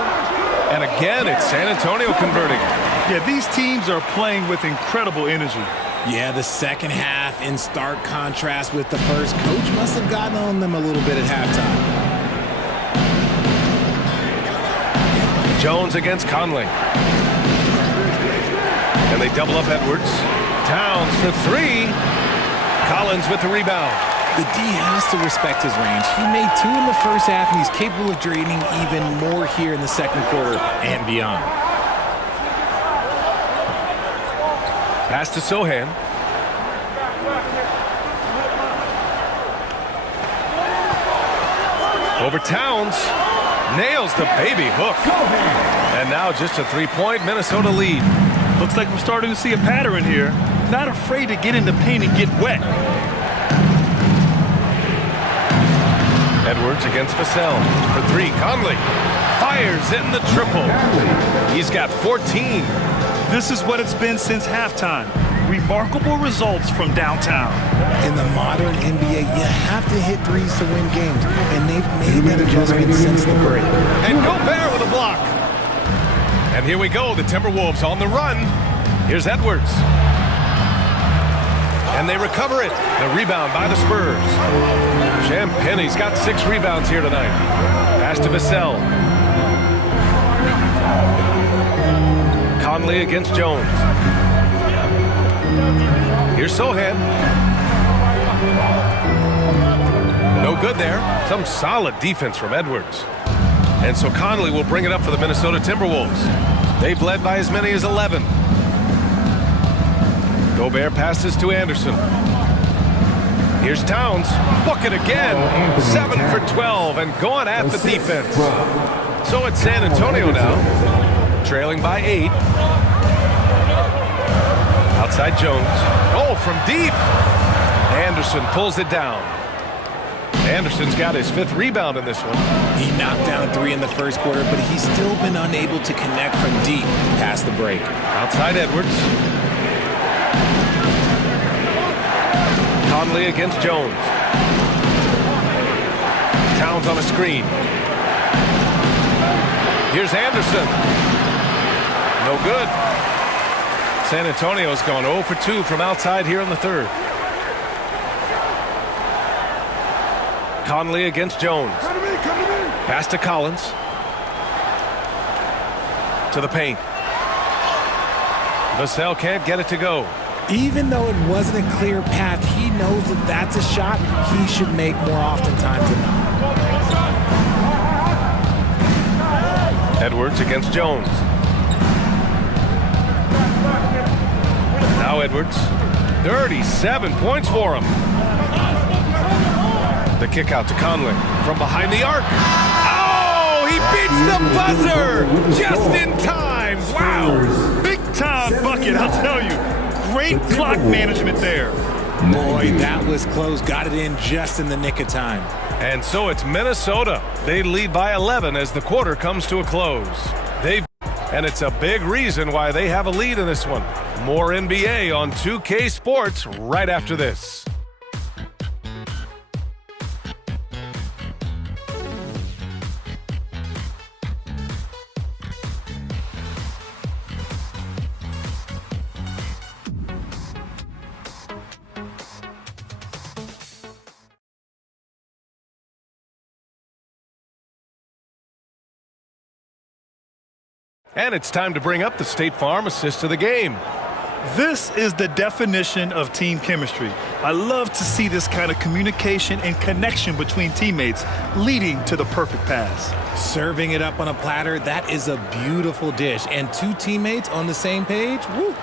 And again, it's San Antonio converting. Yeah, these teams are playing with incredible energy. Yeah, the second half in stark contrast with the first. Coach must have gotten on them a little bit at halftime. Jones against Conley. And they double up Edwards. Towns for 3. Collins with the rebound. The D has to respect his range. He made 2 in the first half, and he's capable of draining even more here in the second quarter and beyond. Pass to Sohan. Over Towns. Nails the baby hook. And now just a 3-point Minnesota lead. Looks like we're starting to see a pattern here. Not afraid to get in the paint and get wet. Edwards against Vassell for 3. Conley fires in the triple. He's got 14. This is what it's been since halftime. Remarkable results from downtown. In the modern NBA, you have to hit threes to win games, and they've made that adjustment since the break. And Gobert with a block. And here we go, the Timberwolves on the run. Here's Edwards. And they recover it. The rebound by the Spurs. Champagny's got 6 rebounds here tonight. Pass to Vassell. Conley against Jones. Here's Sohan. No good there. Some solid defense from Edwards. And so Conley will bring it up for the Minnesota Timberwolves. They've led by as many as 11. Gobert passes to Anderson. Here's Towns. Book it again. 7 for 12 and going at the defense. So it's San Antonio now, trailing by 8. Outside Jones. Oh, from deep. Anderson pulls it down. Anderson's got his 5th rebound in this one. He knocked down a 3 in the first quarter, but he's still been unable to connect from deep past the break. Outside Edwards. Conley against Jones. Towns on a screen. Here's Anderson. No good. San Antonio's gone 0 for 2 from outside here in the third. Conley against Jones. Pass to Collins. To the paint. Vassell can't get it to go. Even though it wasn't a clear path, he knows that that's a shot he should make more oftentimes than not. Edwards against Jones. Now Edwards. 37 points for him. The kick out to Conley from behind the arc. Oh, he beats the buzzer just in time. Wow. Big time bucket, I'll tell you. Great clock management there. Boy, that was close. Got it in just in the nick of time. And so it's Minnesota. They lead by 11 as the quarter comes to a close. And it's a big reason why they have a lead in this one. More NBA on 2K Sports right after this. And it's time to bring up the State Farm assist of the game. This is the definition of team chemistry. I love to see this kind of communication and connection between teammates leading to the perfect pass. Serving it up on a platter, that is a beautiful dish. And two teammates on the same page, woo.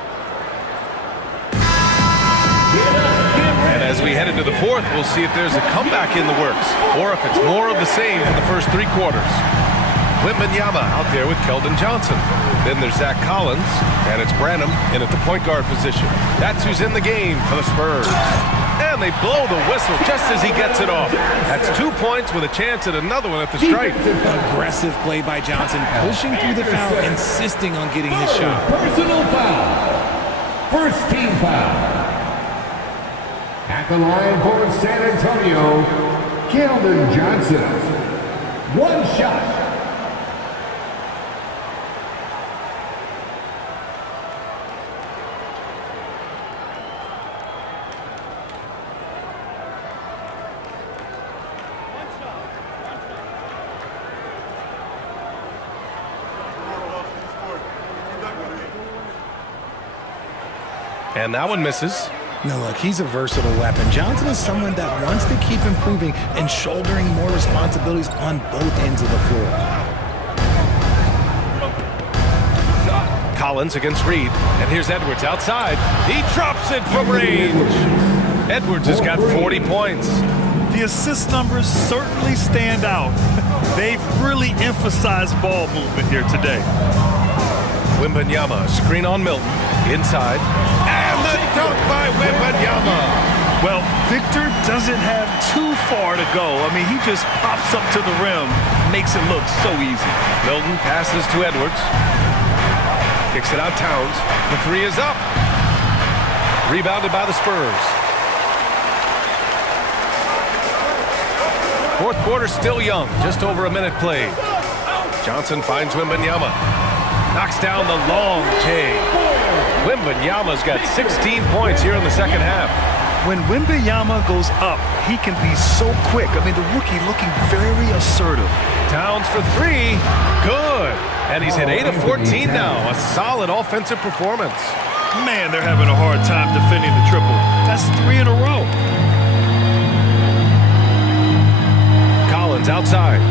And as we head into the fourth, we'll see if there's a comeback in the works or if it's more of the same for the first three quarters. Wembanyama out there with Keldon Johnson. Then there's Zach Collins, and it's Branham in at the point guard position. That's who's in the game for the Spurs. And they blow the whistle just as he gets it off. That's 2 points with a chance at another one at the stripe. Aggressive play by Johnson, pushing through the foul, insisting on getting his shot. Personal foul. First team foul. At the line for San Antonio, Keldon Johnson. One shot. And that one misses. No, look, he's a versatile weapon. Johnson is someone that wants to keep improving and shouldering more responsibilities on both ends of the floor. Collins against Reed. And here's Edwards outside. He drops it from range. Edwards has got 40 points. The assist numbers certainly stand out. They've really emphasized ball movement here today. Wembanyama, screen on Milton. Inside. And the dunk by Wembanyama. Well, Victor doesn't have too far to go. I mean, he just pops up to the rim, makes it look so easy. Milton passes to Edwards. Kicks it out Towns. The three is up. Rebounded by the Spurs. Fourth quarter still young. Just over a minute played. Johnson finds Wembanyama. Knocks down the long J. Wembanyama's got 16 points here in the second half. When Wembanyama goes up, he can be so quick. I mean, the rookie looking very assertive. Towns for three. Good. And he's hit 8 of 14 now. A solid offensive performance. Man, they're having a hard time defending the triple. That's 3 in a row. Collins outside.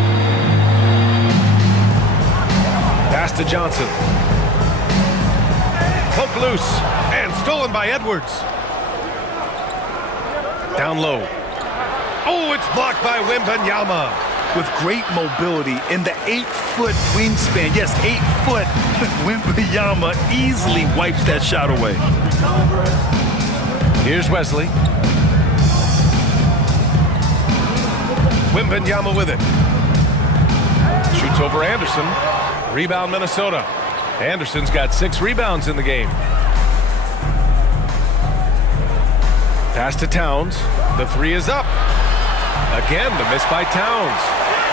Pass to Johnson. Poke loose. And stolen by Edwards. Down low. Oh, it's blocked by Wembanyama. With great mobility in the 8-foot wingspan. Yes, 8 foot. Wembanyama easily wipes that shot away. Here's Wesley. Wembanyama with it. Shoots over Anderson. Rebound Minnesota. Anderson's got 6 rebounds in the game. Pass to Towns. The three is up. Again, the miss by Towns.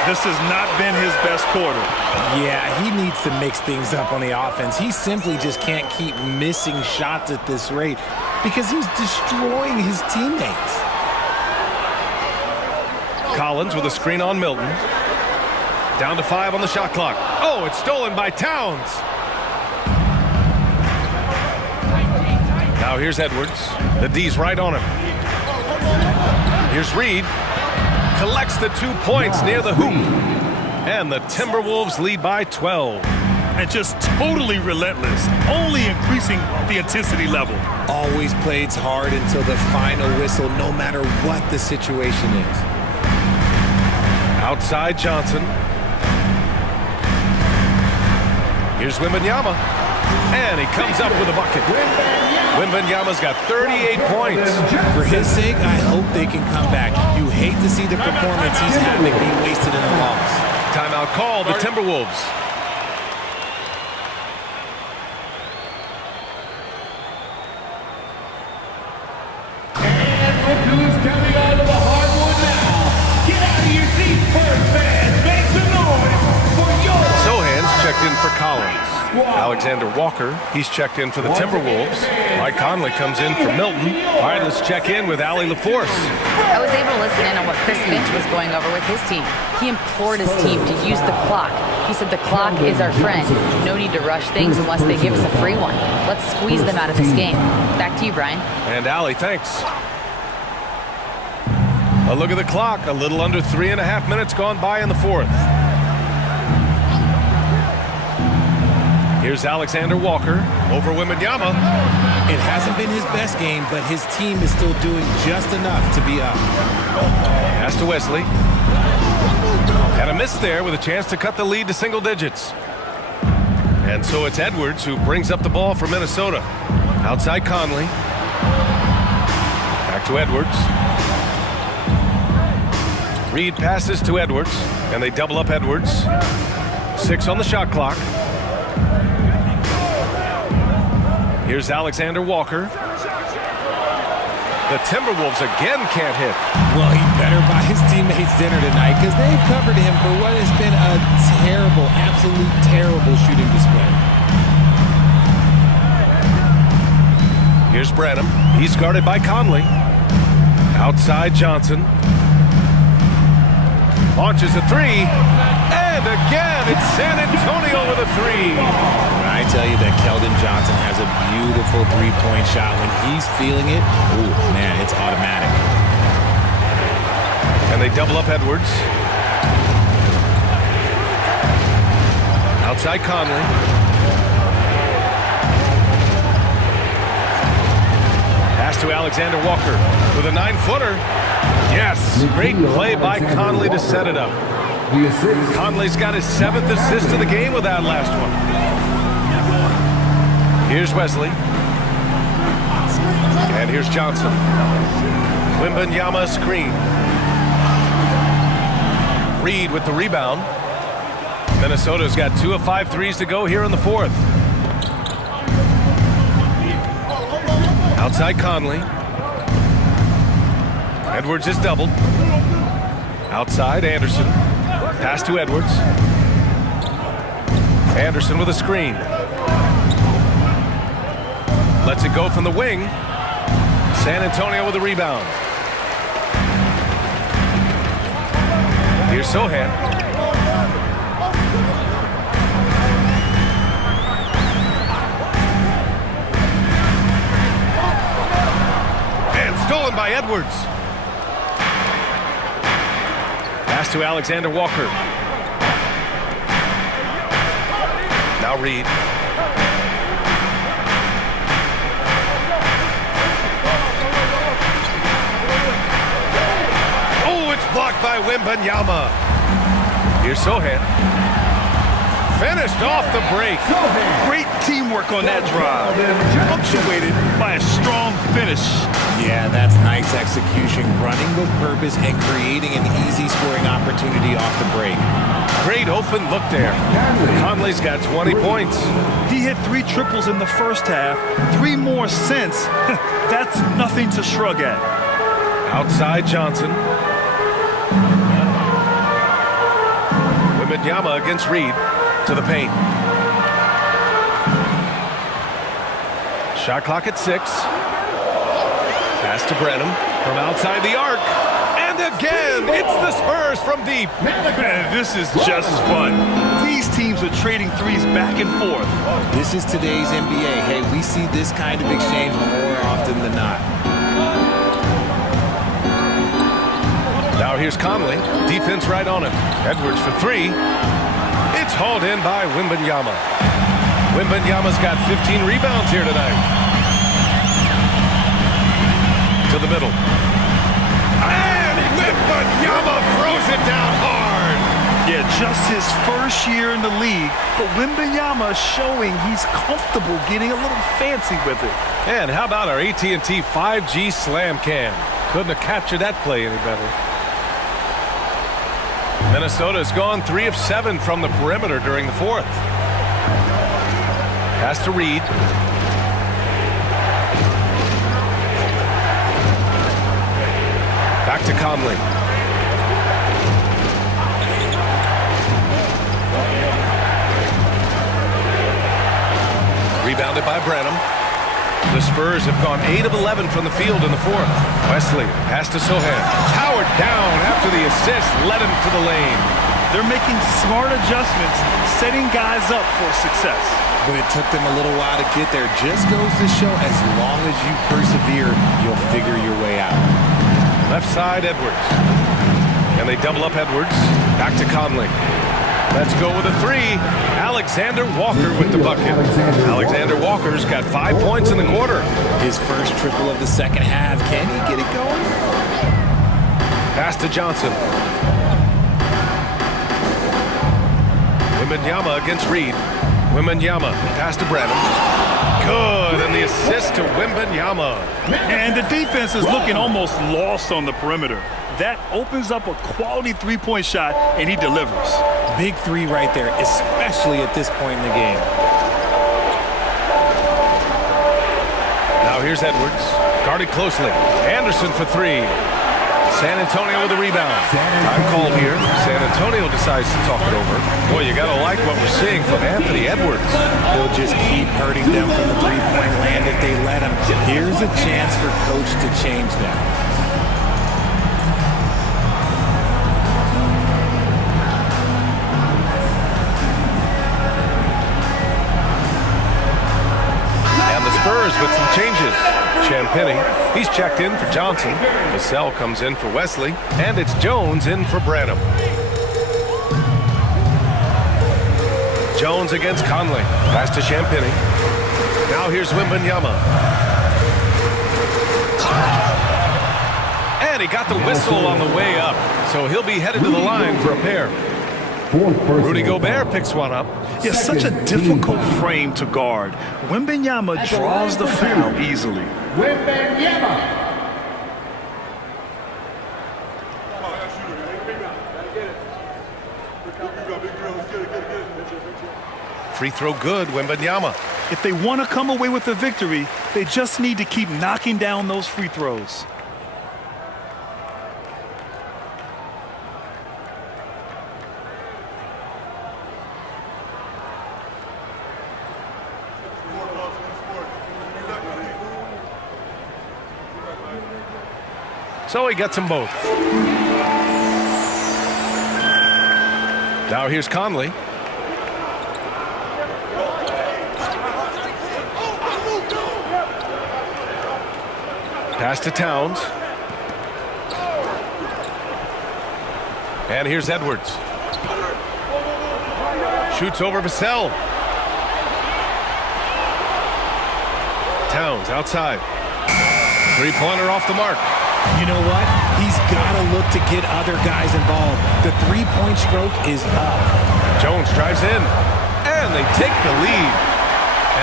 This has not been his best quarter. Yeah, he needs to mix things up on the offense. He simply just can't keep missing shots at this rate because he's destroying his teammates. Collins with a screen on Milton. Down to 5 on the shot clock. Oh, it's stolen by Towns. Now here's Edwards. The D's right on him. Here's Reed. Collects the 2 points near the hoop. And the Timberwolves lead by 12. and just totally relentless, only increasing the intensity level. Always plays hard until the final whistle, no matter what the situation is. Outside Johnson. Here's Wembanyama. And he comes up with a bucket. Wembanyama's got 38 points. For his sake, I hope they can come back. You hate to see the performance he's having be wasted in a loss. Timeout called, the Timberwolves. And look who's coming onto the hardwood now. Get out of your seats, Spurs fans. Make some noise for your... Sohan's checked in for Collins. Alexander Walker, he's checked in for the Timberwolves. Mike Conley comes in for Milton. All right, let's check in with Allie LaForce. I was able to listen in on what Chris Finch was going over with his team. He implored his team to use the clock. He said the clock is our friend. No need to rush things unless they give us a free one. Let's squeeze them out of this game. Back to you, Brian. And Allie, thanks. A look at the clock. A little under 3.5 minutes gone by in the fourth. Here's Alexander Walker over Wembanyama. It hasn't been his best game, but his team is still doing just enough to be up. Pass to Wesley. And a miss there with a chance to cut the lead to single digits. And so it's Edwards who brings up the ball for Minnesota. Outside Conley. Back to Edwards. Reed passes to Edwards, and they double up Edwards. 6 on the shot clock. Here's Alexander Walker. The Timberwolves again can't hit. Well, he better buy his teammates dinner tonight because they've covered him for what has been a terrible, absolute terrible shooting display. Here's Branham. He's guarded by Conley. Outside Johnson. Launches a three. And again, it's San Antonio with a three. When I tell you that Keldon Johnson has a beautiful three-point shot, when he's feeling it, ooh, man, it's automatic. And they double up Edwards. Outside Conley. Pass to Alexander Walker with a 9-footer. Yes, great play by Conley to set it up. Conley's got his 7th assist of the game with that last one. Here's Wesley. And here's Johnson. Wembanyama screen. Reed with the rebound. Minnesota's got 2 of 5 threes to go here in the fourth. Outside Conley. Edwards is doubled. Outside Anderson. Pass to Edwards. Anderson with a screen. Lets it go from the wing. San Antonio with a rebound. Here's Sohan. And stolen by Edwards. Pass to Alexander Walker. Now Reed. Oh, it's blocked by Wembanyama. Here's Sohan. Finished off the break. Great teamwork on that drive. Punctuated by a strong finish. Yeah, that's nice execution, running with purpose and creating an easy scoring opportunity off the break. Great open look there. Conley's got 20 points. He hit 3 triples in the first half, 3 more since. That's nothing to shrug at. Outside Johnson. Wembanyama against Reed to the paint. Shot clock at 6. Pass to Branham from outside the arc. And again, it's the Spurs from deep. Man, this is just fun. These teams are trading threes back and forth. This is today's NBA. Hey, we see this kind of exchange more often than not. Now here's Conley. Defense right on him. Edwards for 3. It's It's hauled in by Wembanyama. Wembanyama's got 15 rebounds here tonight. To the middle. And Wembanyama throws it down hard. Yeah, just his first year in the league, but Wembanyama showing he's comfortable getting a little fancy with it. And how about our AT&T 5G slam cam? Couldn't have captured that play any better. Minnesota's gone 3 of 7 from the perimeter during the fourth. Pass to Reed. Back to Conley. Rebounded by Branham. The Spurs have gone 8 of 11 from the field in the fourth. Wesley, pass to Sohan. Powered down after the assist, led him to the lane. They're making smart adjustments, setting guys up for success. But it took them a little while to get there. Just goes to show as long as you persevere, you'll figure your way out. Left side, Edwards. And they double up Edwards. Back to Conley. Let's go with a 3. Alexander Walker with the bucket. Alexander Walker's got 5 points in the quarter. His first triple of the second half. Can he get it going? Pass to Johnson. Wembanyama against Reed. Wembanyama, pass to Branham. Good, and the assist to Wembanyama. And the defense is looking almost lost on the perimeter. That opens up a quality three-point shot, and he delivers. Big 3 right there, especially at this point in the game. Now here's Edwards, guarded closely. Anderson for 3. San Antonio with a rebound. Time called here. San Antonio decides to talk it over. Boy, you got to like what we're seeing from Anthony Edwards. He'll just keep hurting them from the three-point land if they let him. Here's a chance for coach to change that. And the Spurs with some changes. Champagny, he's checked in for Johnson. Vassell comes in for Wesley. And it's Jones in for Branham. Jones against Conley. Pass to Champagny. Now here's Wembanyama. And he got the whistle on the way up. So he'll be headed to the line for a pair. Rudy Gobert picks one up. Yeah, such a difficult frame to guard. Wembanyama draws the foul easily. Wembanyama. Free throw good, Wembanyama. If they want to come away with the victory, they just need to keep knocking down those free throws. So he gets them both. Now here's Conley. Pass to Towns. And here's Edwards. Shoots over Vassell. Towns outside. Three-pointer off the mark. You know what? He's got to look to get other guys involved. The three-point stroke is up. Jones drives in, and they take the lead.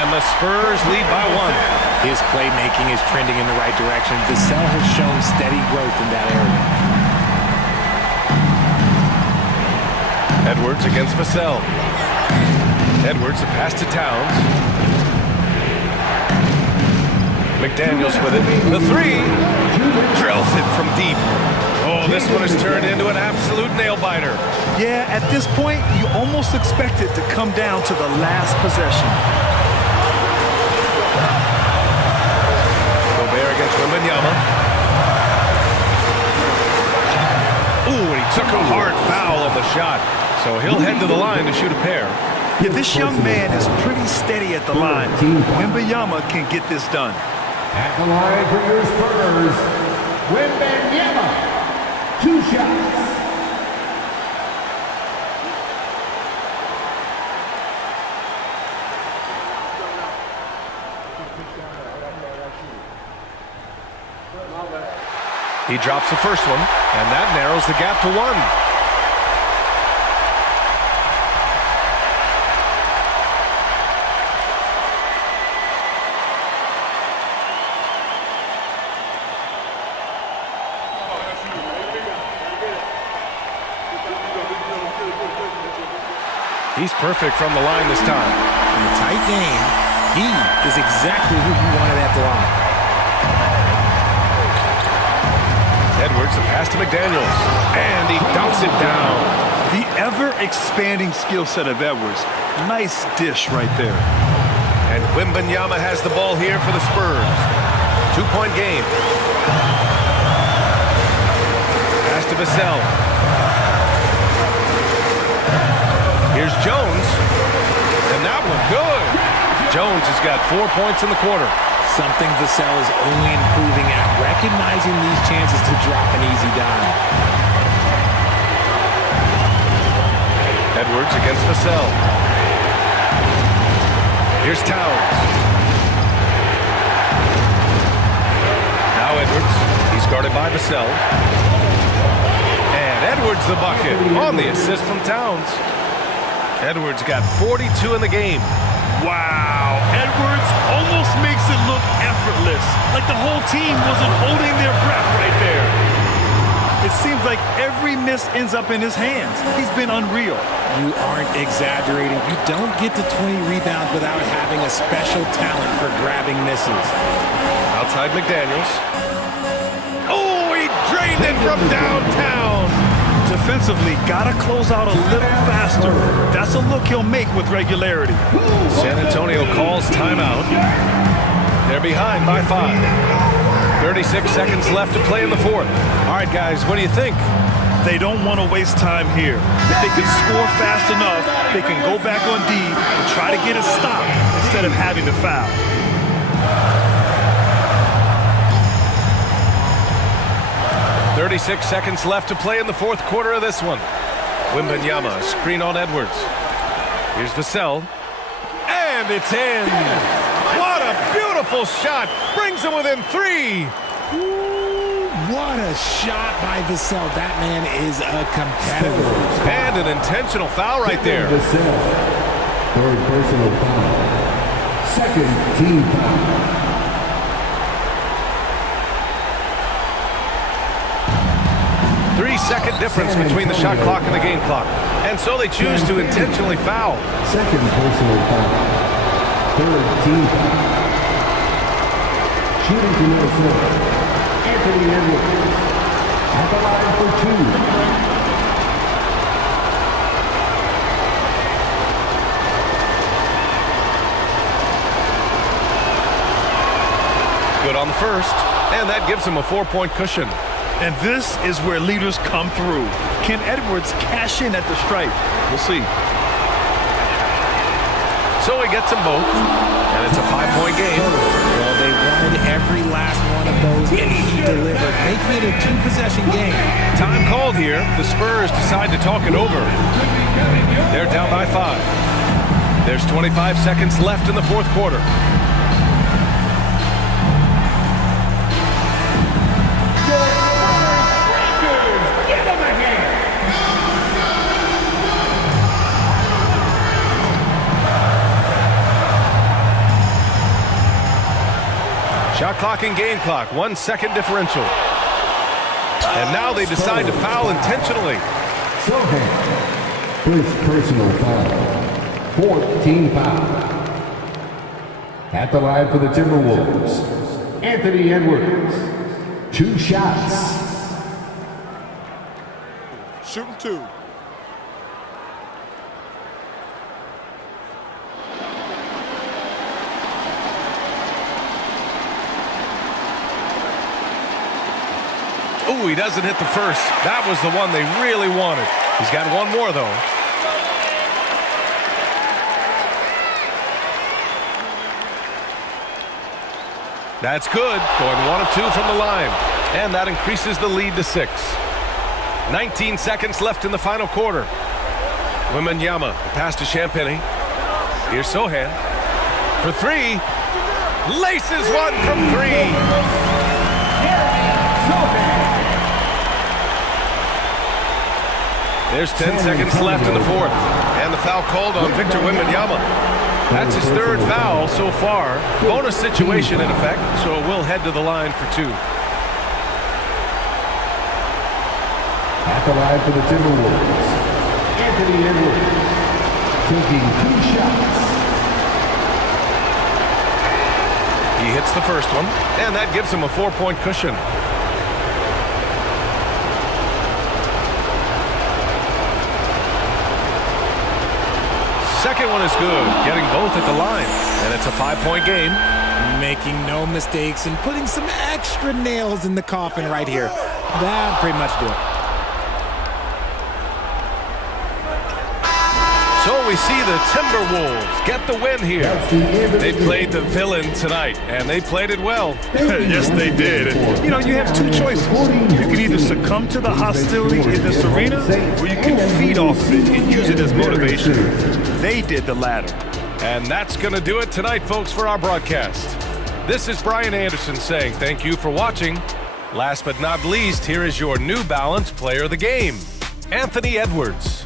And the Spurs lead by 1. His playmaking is trending in the right direction. Vassell has shown steady growth in that area. Edwards against Vassell. Edwards, a pass to Towns. McDaniels with it. The 3. Drills it from deep. Oh, this one has turned into an absolute nail-biter. Yeah, at this point, you almost expect it to come down to the last possession. Gobert against Wembanyama. Ooh, and he took a hard foul on the shot. So he'll head to the line to shoot a pair. Yeah, this young man is pretty steady at the line. Wembanyama can get this done. At the line for your Spurs, Wembanyama. 2 shots. He drops the first one, and that narrows the gap to 1. He's perfect from the line this time. In a tight game, he is exactly who you wanted at the line. Edwards, the pass to McDaniels, and he dunks it down. The ever-expanding skill set of Edwards. Nice dish right there. And Wembanyama has the ball here for the Spurs. 2-point game. Pass to Vassell. Here's Jones, and that one good. Jones has got 4 points in the quarter. Something Vassell is only improving at, recognizing these chances to drop an easy dime. Edwards against Vassell. Here's Towns. Now Edwards, he's guarded by Vassell. And Edwards the bucket on the assist from Towns. Edwards got 42 in the game. Wow, Edwards almost makes it look effortless, like the whole team wasn't holding their breath right there. It seems like every miss ends up in his hands. He's been unreal. You aren't exaggerating. You don't get to 20 rebounds without having a special talent for grabbing misses. Outside McDaniels. Oh, he drained it from downtown. Defensively, gotta close out a little faster. That's a look he'll make with regularity. San Antonio calls timeout. They're behind by 5. 36 seconds left to play in the fourth. All right, guys, what do you think? They don't want to waste time here. If they can score fast enough, they can go back on D and try to get a stop instead of having to foul. .36 seconds left to play in the fourth quarter of this one. Wembanyama, screen on Edwards. Here's Vassell. And it's in. What a beautiful shot. Brings him within 3. Ooh, what a shot by Vassell. That man is a competitor. And an intentional foul right there. Vassell, third personal foul. Second team foul. 3-second difference between the shot clock and the game clock. And so they choose to intentionally foul. Second personal foul. Third team foul. Shooting to Minnesota, Anthony Edwards. At the line for 2. Good on the first, and that gives him a 4-point cushion. And this is where leaders come through. Can Edwards cash in at the stripe? We'll see. So he gets them both, and it's a 5-point game. Well, they wanted every last one of those, and he delivered, making it a 2-possession game. Time called here. The Spurs decide to talk it over. They're down by 5. There's 25 seconds left in the fourth quarter. Shot clock and game clock, 1 second differential. And now they decide to foul intentionally. First personal foul. 14 foul. At the line for the Timberwolves, Anthony Edwards. 2 shots. Shooting 2. Ooh, he doesn't hit the first. That was the one they really wanted. He's got one more, though. That's good. Going 1 of 2 from the line. And that increases the lead to 6. 19 seconds left in the final quarter. Wembanyama, the pass to Champagnie. Here's Sohan. For 3. Laces one from 3. There's 10 seconds left in the fourth. And the foul called on Victor Wembanyama. That's his third foul so far. Bonus situation in effect, so we'll head to the line for two. At the line for the Timberwolves, Anthony Edwards, taking 2 shots. He hits the first one, and that gives him a 4-point cushion. Second one is good, getting both at the line, and it's a 5-point game. Making no mistakes and putting some extra nails in the coffin right here. That pretty much do it. So we see the Timberwolves get the win here. They played the villain tonight, and they played it well. Yes, they did. And, you know, you have two choices. You can either succumb to the hostility in this arena, or you can feed off of it and use it as motivation. They did the latter. And that's going to do it tonight, folks, for our broadcast. This is Brian Anderson saying thank you for watching. Last but not least, here is your New Balance Player of the Game, Anthony Edwards.